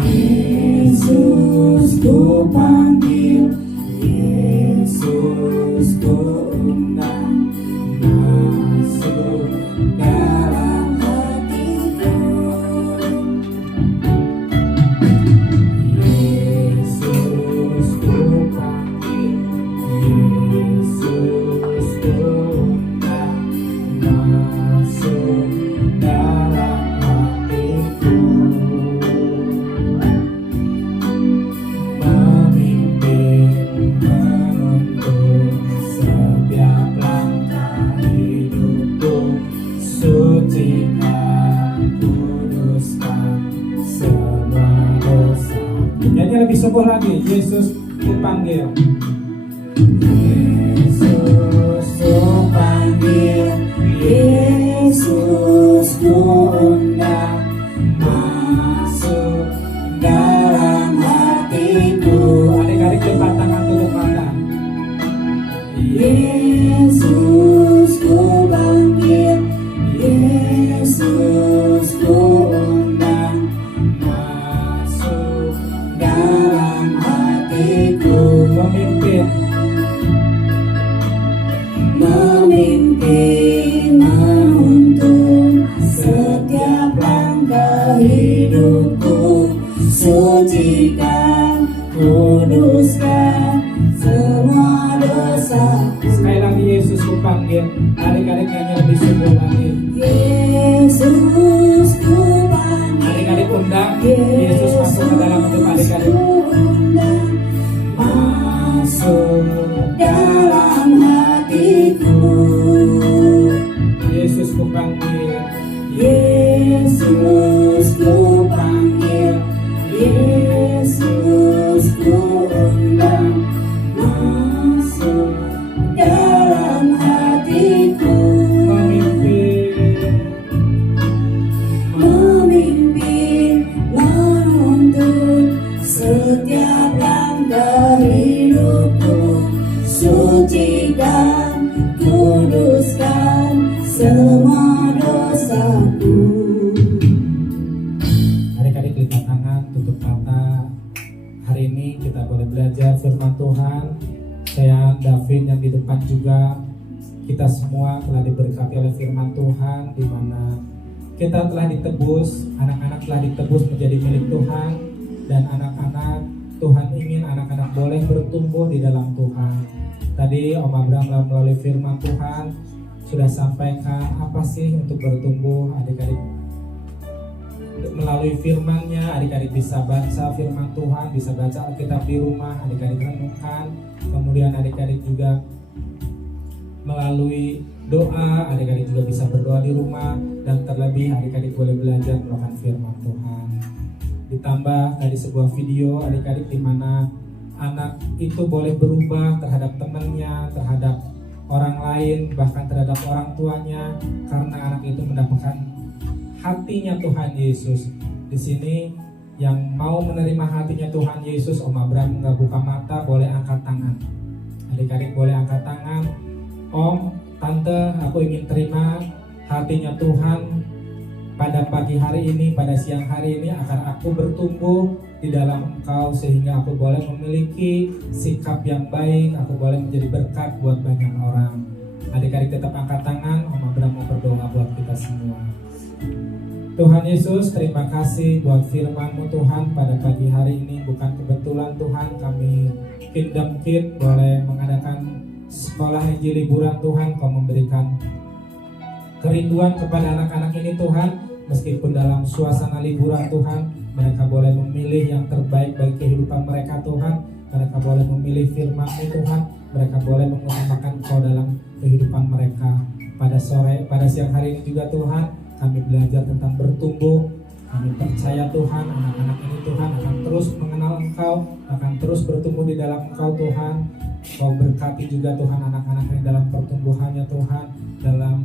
Yesus ku panggil, Yesus ku undang masuk dalam hatiku. Yesus ku panggil, Yesus ku undang masuk dalam hatiku. Memimpin, menuntun setiap langkah hidupku, sucikan, kuduskan semua dosa. Nyanyi lebih sungguh lagi. Yesus ku panggil, Yesus ku panggil, Yesus ku undang masuk dalam hatiku. Adik-adik lipat tangan, tutup mata. Yesus ku panggil, Yesus ku undang masuk dalam hatiku. Memimpin, memimpin, menuntun setiap langkah hidupku, sucikan, kuduskan semua dosa. Sekali lagi Yesus ku panggil, adik-adik nyanyi lebih sungguh lagi. Yesus ku panggil, adik-adik undang Yesus masuk ke dalam hidup adik-adik. Masuk dalam hatiku. Yesus ku panggil, Yesus ku panggil, Yesus ku undang masuk dalam hatiku. Memimpin, memimpin, menuntun setiap langkah hidupku, sucikan, kuduskan semua dosaku. Adik-adik lipat tangan, tutup mata. Hari ini kita boleh belajar firman Tuhan. Saya David yang di depan juga. Kita semua telah diberkati oleh firman Tuhan, di mana kita telah ditebus, anak-anak telah ditebus menjadi milik Tuhan, dan anak-anak Tuhan ingin anak-anak boleh bertumbuh di dalam Tuhan. Tadi Om Abram melalui firman Tuhan sudah sampaikan apa sih untuk bertumbuh. Adik-adik melalui firman-Nya, adik-adik bisa baca firman Tuhan, bisa baca Alkitab di rumah, adik-adik renungkan. Kemudian adik-adik juga melalui doa, adik-adik juga bisa berdoa di rumah, dan terlebih adik-adik boleh belajar melakukan firman Tuhan. Ditambah tadi sebuah video adik-adik di mana anak itu boleh berubah terhadap temannya, terhadap orang lain, bahkan terhadap orang tuanya, karena anak itu mendapatkan hatinya Tuhan Yesus. Di sini yang mau menerima hatinya Tuhan Yesus, Om Abram nggak buka mata, boleh angkat tangan. Adik-adik boleh angkat tangan. Om, Tante, aku ingin terima hatinya Tuhan pada pagi hari ini, pada siang hari ini, agar aku bertumbuh di dalam Engkau, sehingga aku boleh memiliki sikap yang baik, aku boleh menjadi berkat buat banyak orang. Adik-adik tetap angkat tangan. Om Abram mau berdoa buat kita semua. Tuhan Yesus, terima kasih buat firman-Mu Tuhan pada pagi hari ini. Bukan kebetulan Tuhan, kami Kingdom Kid boleh mengadakan sekolah Injil liburan Tuhan. Kau memberikan kerinduan kepada anak-anak ini Tuhan. Meskipun dalam suasana liburan Tuhan, mereka boleh memilih yang terbaik bagi kehidupan mereka Tuhan. Mereka boleh memilih firman-Mu Tuhan. mereka boleh mengutamakan Engkau dalam kehidupan mereka. Pada siang hari ini juga Tuhan, kami belajar tentang bertumbuh. Kami percaya Tuhan, anak-anak ini Tuhan akan terus mengenal Engkau, akan terus bertumbuh di dalam Engkau Tuhan. Kau berkati juga Tuhan anak-anak ini dalam pertumbuhannya Tuhan, dalam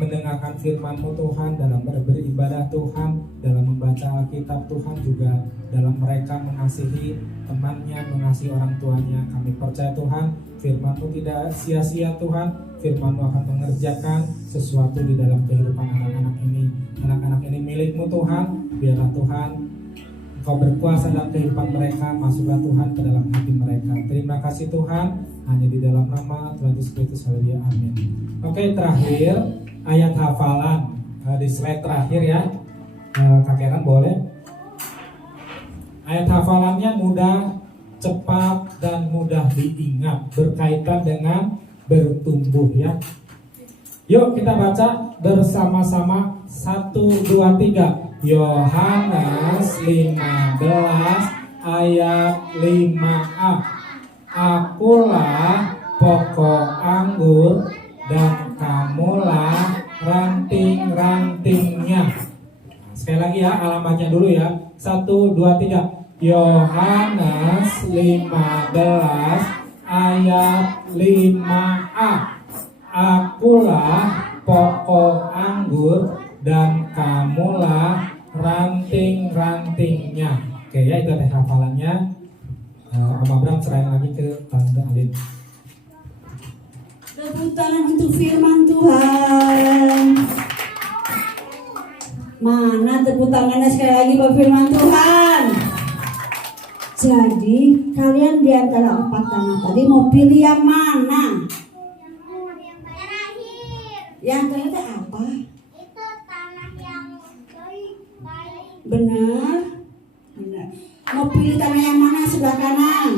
mendengarkan firman-Mu Tuhan, dalam beribadah Tuhan, dalam membaca Alkitab Tuhan, juga dalam mereka mengasihi temannya, mengasihi orang tuanya. Kami percaya Tuhan, firman-Mu tidak sia-sia Tuhan, firman-Mu akan mengerjakan sesuatu di dalam kehidupan anak-anak ini. Anak-anak ini milik-Mu Tuhan, biarlah Tuhan Engkau berkuasa dalam kehidupan mereka, masuklah Tuhan ke dalam hati mereka. Terima kasih Tuhan, hanya di dalam nama Tuhan Yesus Kristus, haleluya, amin. Oke, terakhir ayat hafalan di slide terakhir ya, Kak Kenan boleh. Ayat hafalannya mudah, cepat, dan mudah diingat, berkaitan dengan bertumbuh ya. Yuk kita baca bersama-sama 1, 2, 3. Yohanes 15 ayat 5a. Akulah pokok anggur dan kamulah ranting-rantingnya. Sekali lagi ya, alamatnya dulu ya. 1, 2, 3. Yohanes 15 ayat 5a. Akulah pokok anggur dan kamulah ranting-rantingnya. Oke ya, itu ada hafalannya. Om Abraham serahin lagi ke Tante Alin. Tepuk tangan untuk firman Tuhan. Mana tepuk tangannya sekali lagi buat firman Tuhan. Jadi kalian di antara 4 tangan tadi mau pilih yang mana? Yang ternyata apa? Itu tanah yang baik. Benar. Mau pilih tanah yang mana sebelah kanan?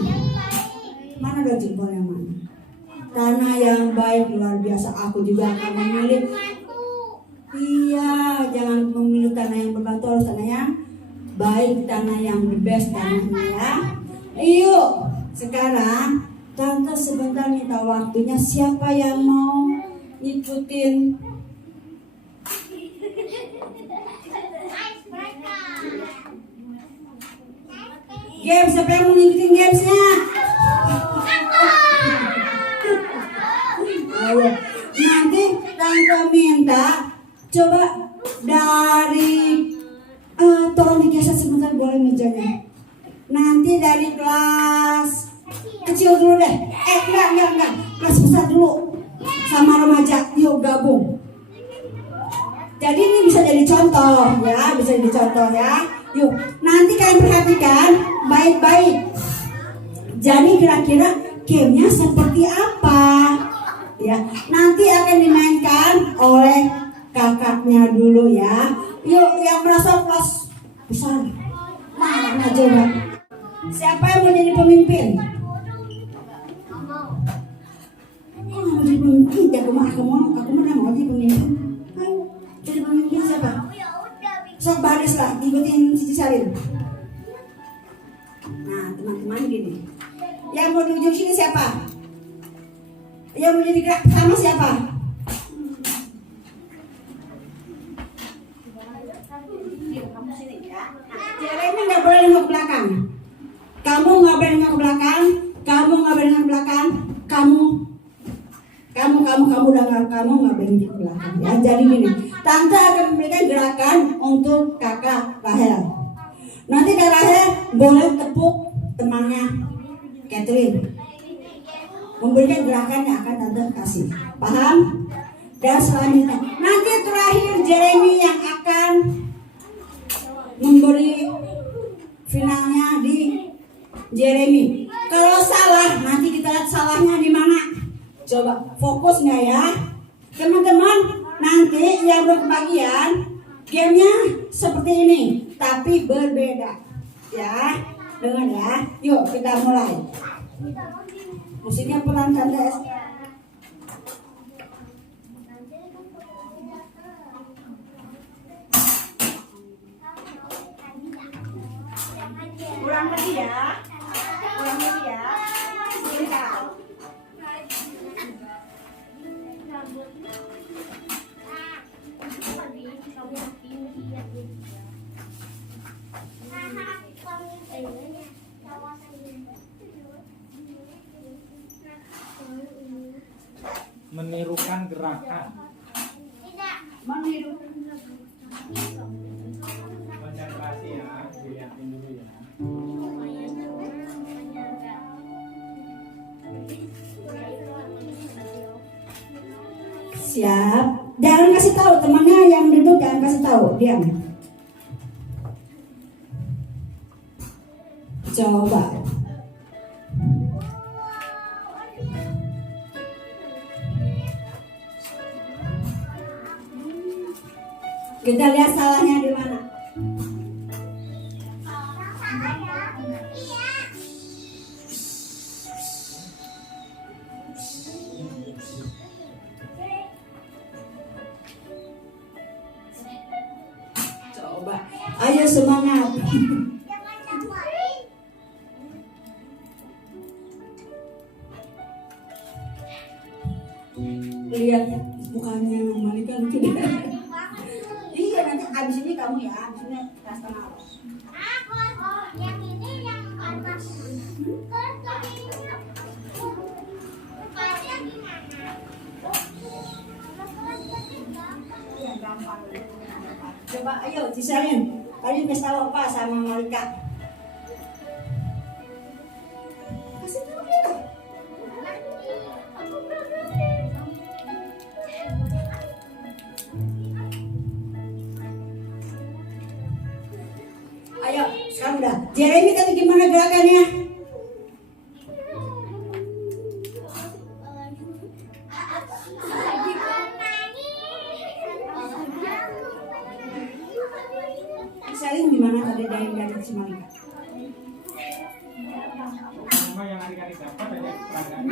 Mana dong jempol yang mana? Tanah yang baik, luar biasa. Aku juga akan memilih. Iya, jangan memilih tanah yang berbatu, harus tanah yang baik, tanah yang the best tanahnya ya. Yuk, sekarang Tante sebentar minta waktunya. Siapa yang mau ikutin game? Siapa yang mau ngikutin gamesnya? Ayo, nanti Tante minta coba dari tolong digeser sebentar boleh mejanya. Nanti dari kelas kecil dulu deh. Enggak. Kelas besar dulu. Sama remaja, yuk gabung. Jadi ini bisa jadi contoh ya, Yuk, nanti kalian perhatikan baik-baik. Jadi kira-kira gamenya seperti apa? Ya, nanti akan dimainkan oleh kakaknya dulu ya. Yuk, yang merasa kelas besar, mana coba? Siapa yang mau jadi pemimpin? Mau jadi pemimpin? Ya, aku mau jadi pemimpin. Ayo, jadi pemimpin siapa? Sok baris lah, ikutin Cici Salin. Nah, teman-teman gini. Yang mau di ujung sini siapa? Yang mau jadi gerak pertama siapa? Kamu sini ya. Jeremy nggak boleh nengok ke belakang. Kamu nggak boleh nengok ke belakang. Kamu nggak boleh nengok ke belakang. Kamu udah kamu nggak boleh nengok ke belakang. Ya, jadi gini. Tante akan memberikan gerakan untuk kakak Rahel. Nanti Kak Rahel boleh tepuk temannya Catherine. Memberikan gerakan yang akan Tante kasih. Paham? Dan selanjutnya nanti terakhir Jeremy yang akan memberi finalnya di Jeremy. Kalau salah nanti kita lihat salahnya di mana. Coba fokus nggak ya, teman-teman? Nanti yang berbagian gamenya seperti ini, tapi berbeda. Ya, dengar ya. Yuk kita mulai. Musiknya pelan Tante. Ulang lagi ya. Sebentar. Menirukan gerakan. Meniru. Konsentrasi ya, dilihatin dulu ya. Siap. Jangan kasih tahu temannya yang duduk, jangan kasih tahu, diam. Coba. Kita lihat salahnya di mana. Coba. Ayo semangat. Lihat ya mukanya Malika lucu deh. Iya nanti abis ini kamu ya, abis ini kelas tengah. Yang ini yang panas. Iya gampang. Coba ayo Cisarin, kalian kasih tahu apa sama Malika? Kasih tahu dia dong. Ayo, sekarang udah. Jeremy tadi gimana gerakannya? Saling gimana tadi dari si Malika? Semua yang adik-adik dapat ada peragam.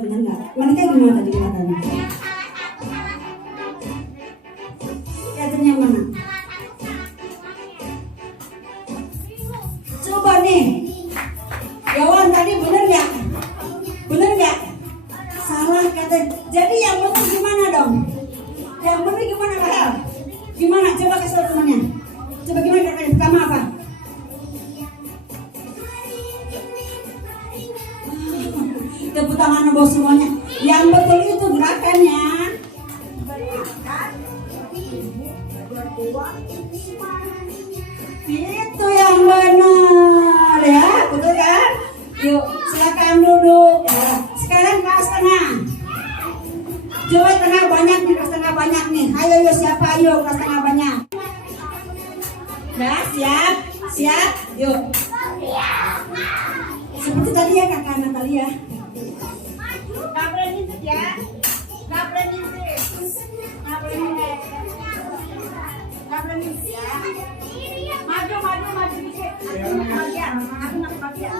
Bener nggak? Malika gimana tadi gerakannya? Kelihatannya mana? Coba nih. Yawan tadi bener nggak? Bener nggak? Salah kata. Jadi yang bener gimana dong? Yang bener gimana Rahel? Gimana? Coba kasih tahu temannya. Coba gimana gerakannya? Pertama apa? Tepuk tangan bos semuanya. Yang betul itu gerakannya. Itu yang benar ya, betul kan? Yuk, silakan duduk. Ya. Sekarang kelas tengah. Coba tengah banyak nih, kelas tengah banyak nih. Ayo, yuk siapa? Ayo kelas tengah banyak. Nah, siap, siap. Yuk. Seperti tadi ya kakak Natalia. Nggak boleh ngintip ya. Nggak boleh ngintip. Nggak boleh ngintip. Nggak boleh ngintip ya. Maju dikit. Aku nak bagian. Aku nak bagian.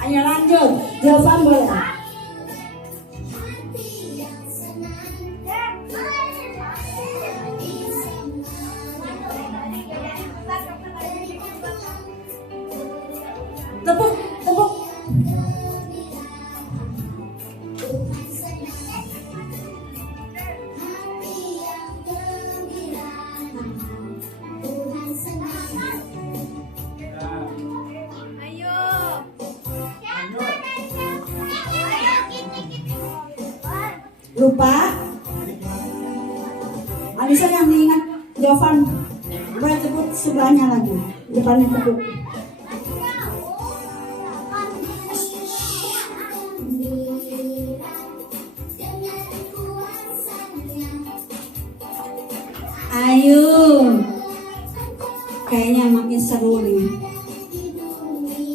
Ayo lanjut, jawaban boleh. Lupa? Anissa yang diingat jawaban. Boleh tepuk sebelahnya lagi. Depannya tepuk. Ayo. Kayaknya makin seru nih.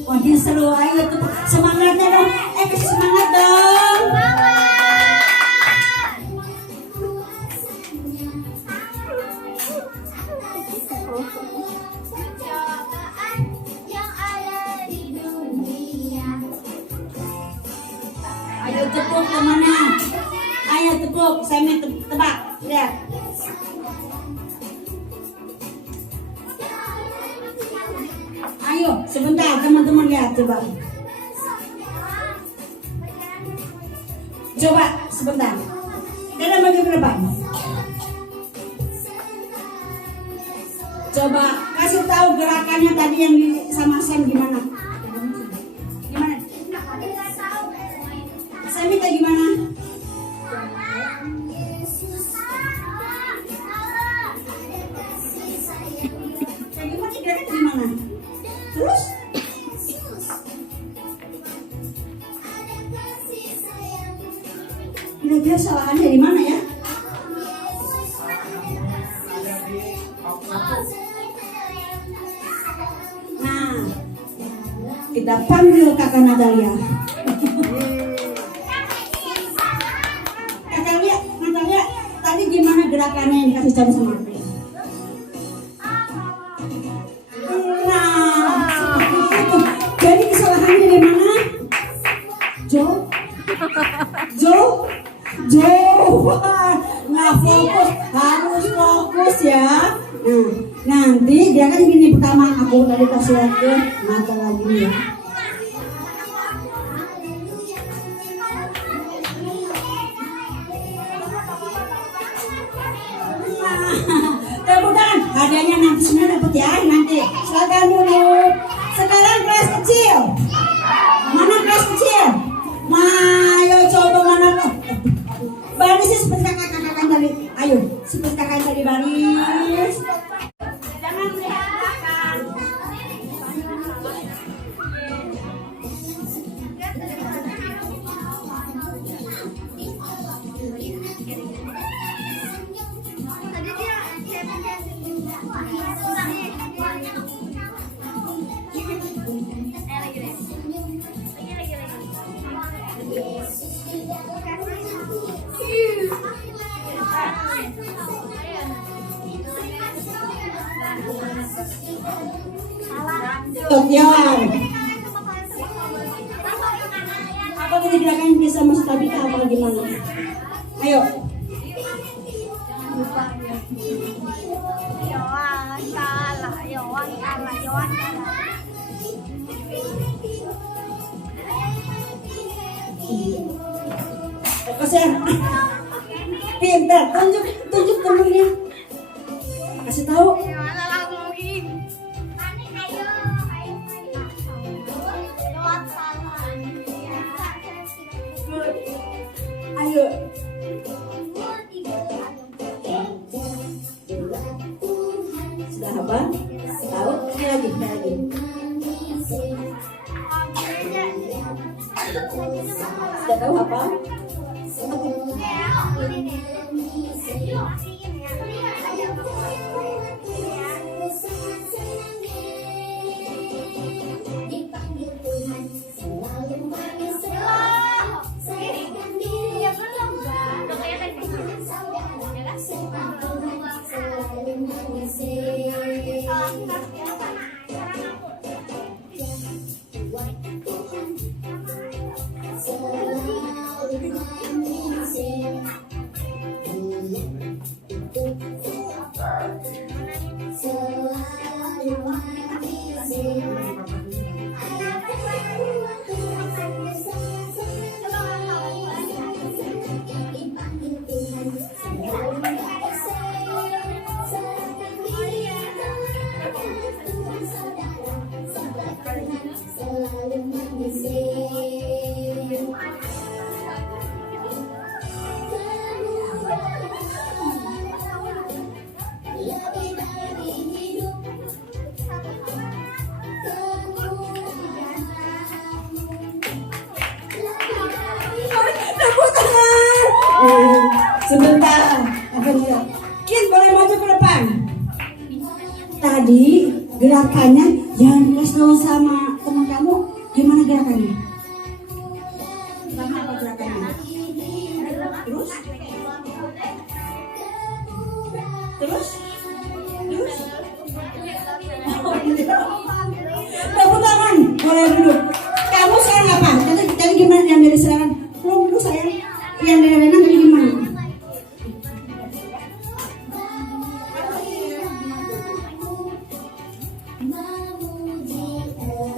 Makin seru. Ayo tepuk semangatnya dong. Kasih semangat dong. Percobaan yang ada di dunia. Ayo tepuk kemana? Ayo tepuk. Saya mau tebak. Lihat. Ayo sebentar teman-teman lihat coba. Coba sebentar. Dalam maju ke depan. Coba kasih tahu gerakannya tadi yang sama Sam gimana? Gimana? Saya minta gimana? Kayak gimana gerakan gimana? Terus? Kira-kira salahannya di mana ya? Nah, kita panggil kakak Natalia. Natalia, tadi gimana gerakannya yang dikasih tahu sama aku? Nah, itu. Jadi kesalahannya di mana? Wah, nggak fokus, harus fokus ya. Nah, nanti dia kan gini pertama aku tadi kasih lihat ke mata lagi ya. Tepuk tangan, hadiahnya nanti semua dapat ya nanti. Silakan dulu. Sekarang kelas kecil. Mana kelas kecil? Ayo coba mana tuh? Barisnya seperti kakak tadi. Ayo, seperti kakak tadi baris. Jangan melihat belakang. Tadi dia Totian. Apa kita gerakan bisa masuk tadi apa gimana? Ayo. Kasih. Pintar, tunjuk temennya. Kasih tahu. Ayo. Sudah apa? Tahu? Sekali lagi. Sudah tahu apa? Sebentar. Apa dia? Kin boleh maju ke depan. Tadi gerakannya jangan dikasih tahu sama teman kamu. Gimana gerakannya? Sama apa gerakannya? Terus? Terus? Terus? Tepuk tangan. Boleh duduk. Kamu sekarang apa? Tadi gimana yang dari serangan? Belum dulu sayang. Yang dari Rena tadi gimana?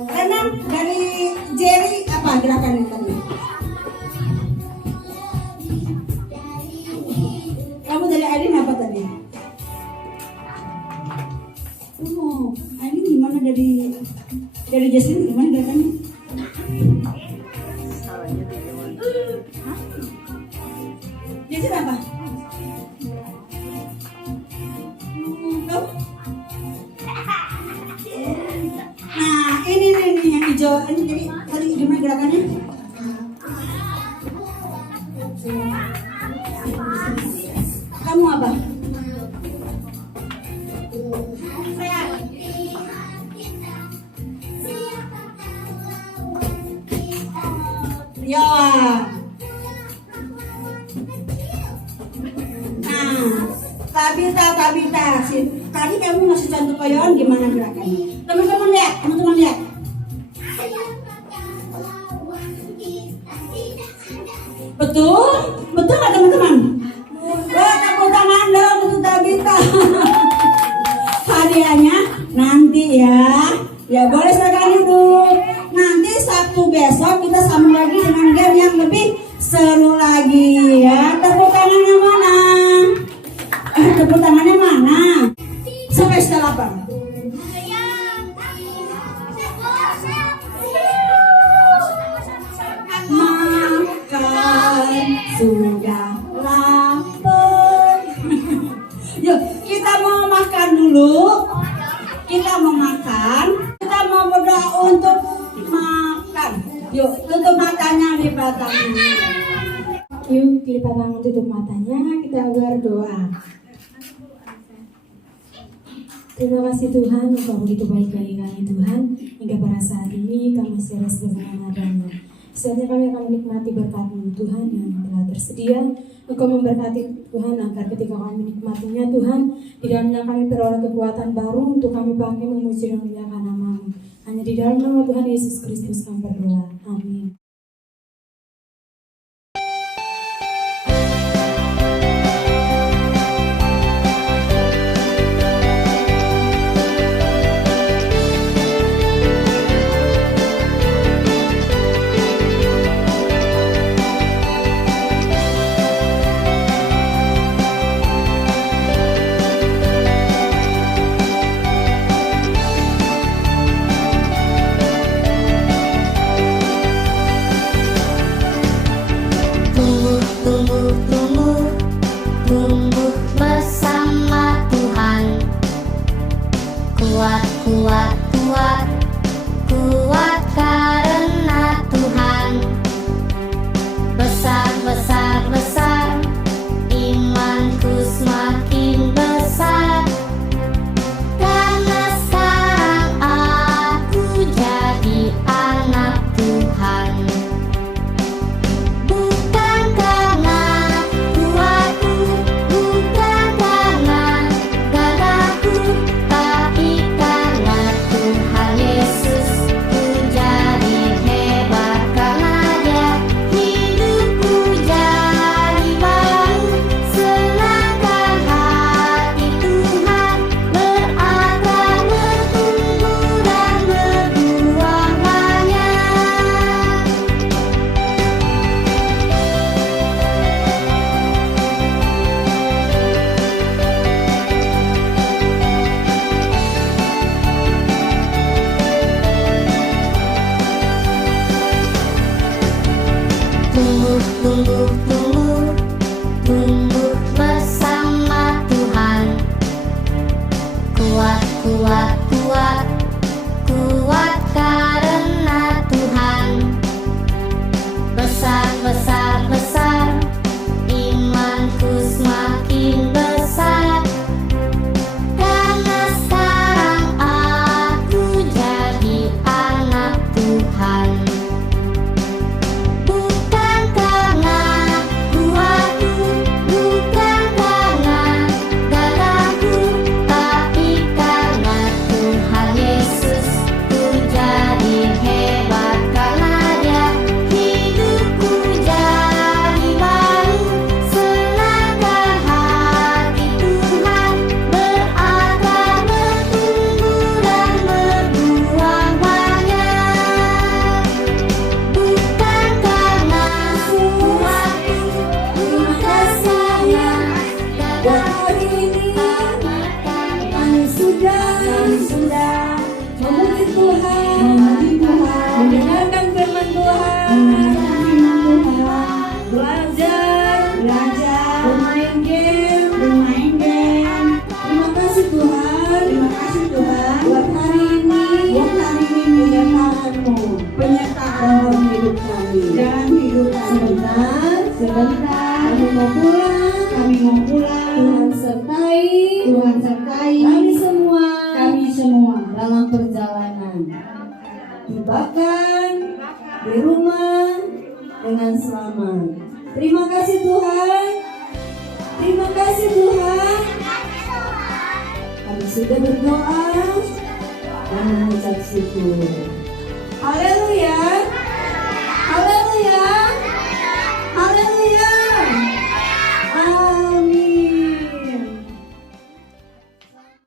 Rena dari Jerry apa gerakannya tadi? Kamu dari Aidin apa tadi? Oh, Aidin gimana dari Justin gimana gerakannya? Justin apa? Kamu? Nah, ini nih yang hijau. Ini jadi tadi gimana gerakannya? Kamu apa? Ya. Nah, Tabita. Tadi kamu ngasih contoh koyon gimana gerakannya? Teman-teman lihat. Betul nggak teman-teman? Wah, tepuk tangan dong untuk Tabita. Hadiahnya nanti ya. Ya boleh silakan duduk. Nanti Sabtu besok kita sambung lagi dengan game yang lebih seru lagi ya. Tepuk tangannya mana? Tepuk tangannya mana? Sampai setelah apa? Makan sudah lapar. Yuk kita mau makan dulu. Kita mau berdoa untuk makan. Yuk tutup matanya, lipat tangannya. Yuk, lipat tangan, tutup matanya, kita berdoa. Terima kasih Tuhan, Engkau begitu baik bagi kami Tuhan. Hingga pada saat ini kami masih ada sebagaimana adanya. Saatnya kami akan menikmati berkat-Mu Tuhan yang telah tersedia. Engkau memberkati Tuhan agar ketika kami menikmatinya Tuhan, di dalamnya kami peroleh kekuatan baru untuk kami pakai memuji dan memuliakan nama-Mu. Hanya di dalam nama Tuhan Yesus Kristus kami berdoa. Amin. kasih Tuhan. Kami sudah berdoa dan mengucap syukur. Haleluya.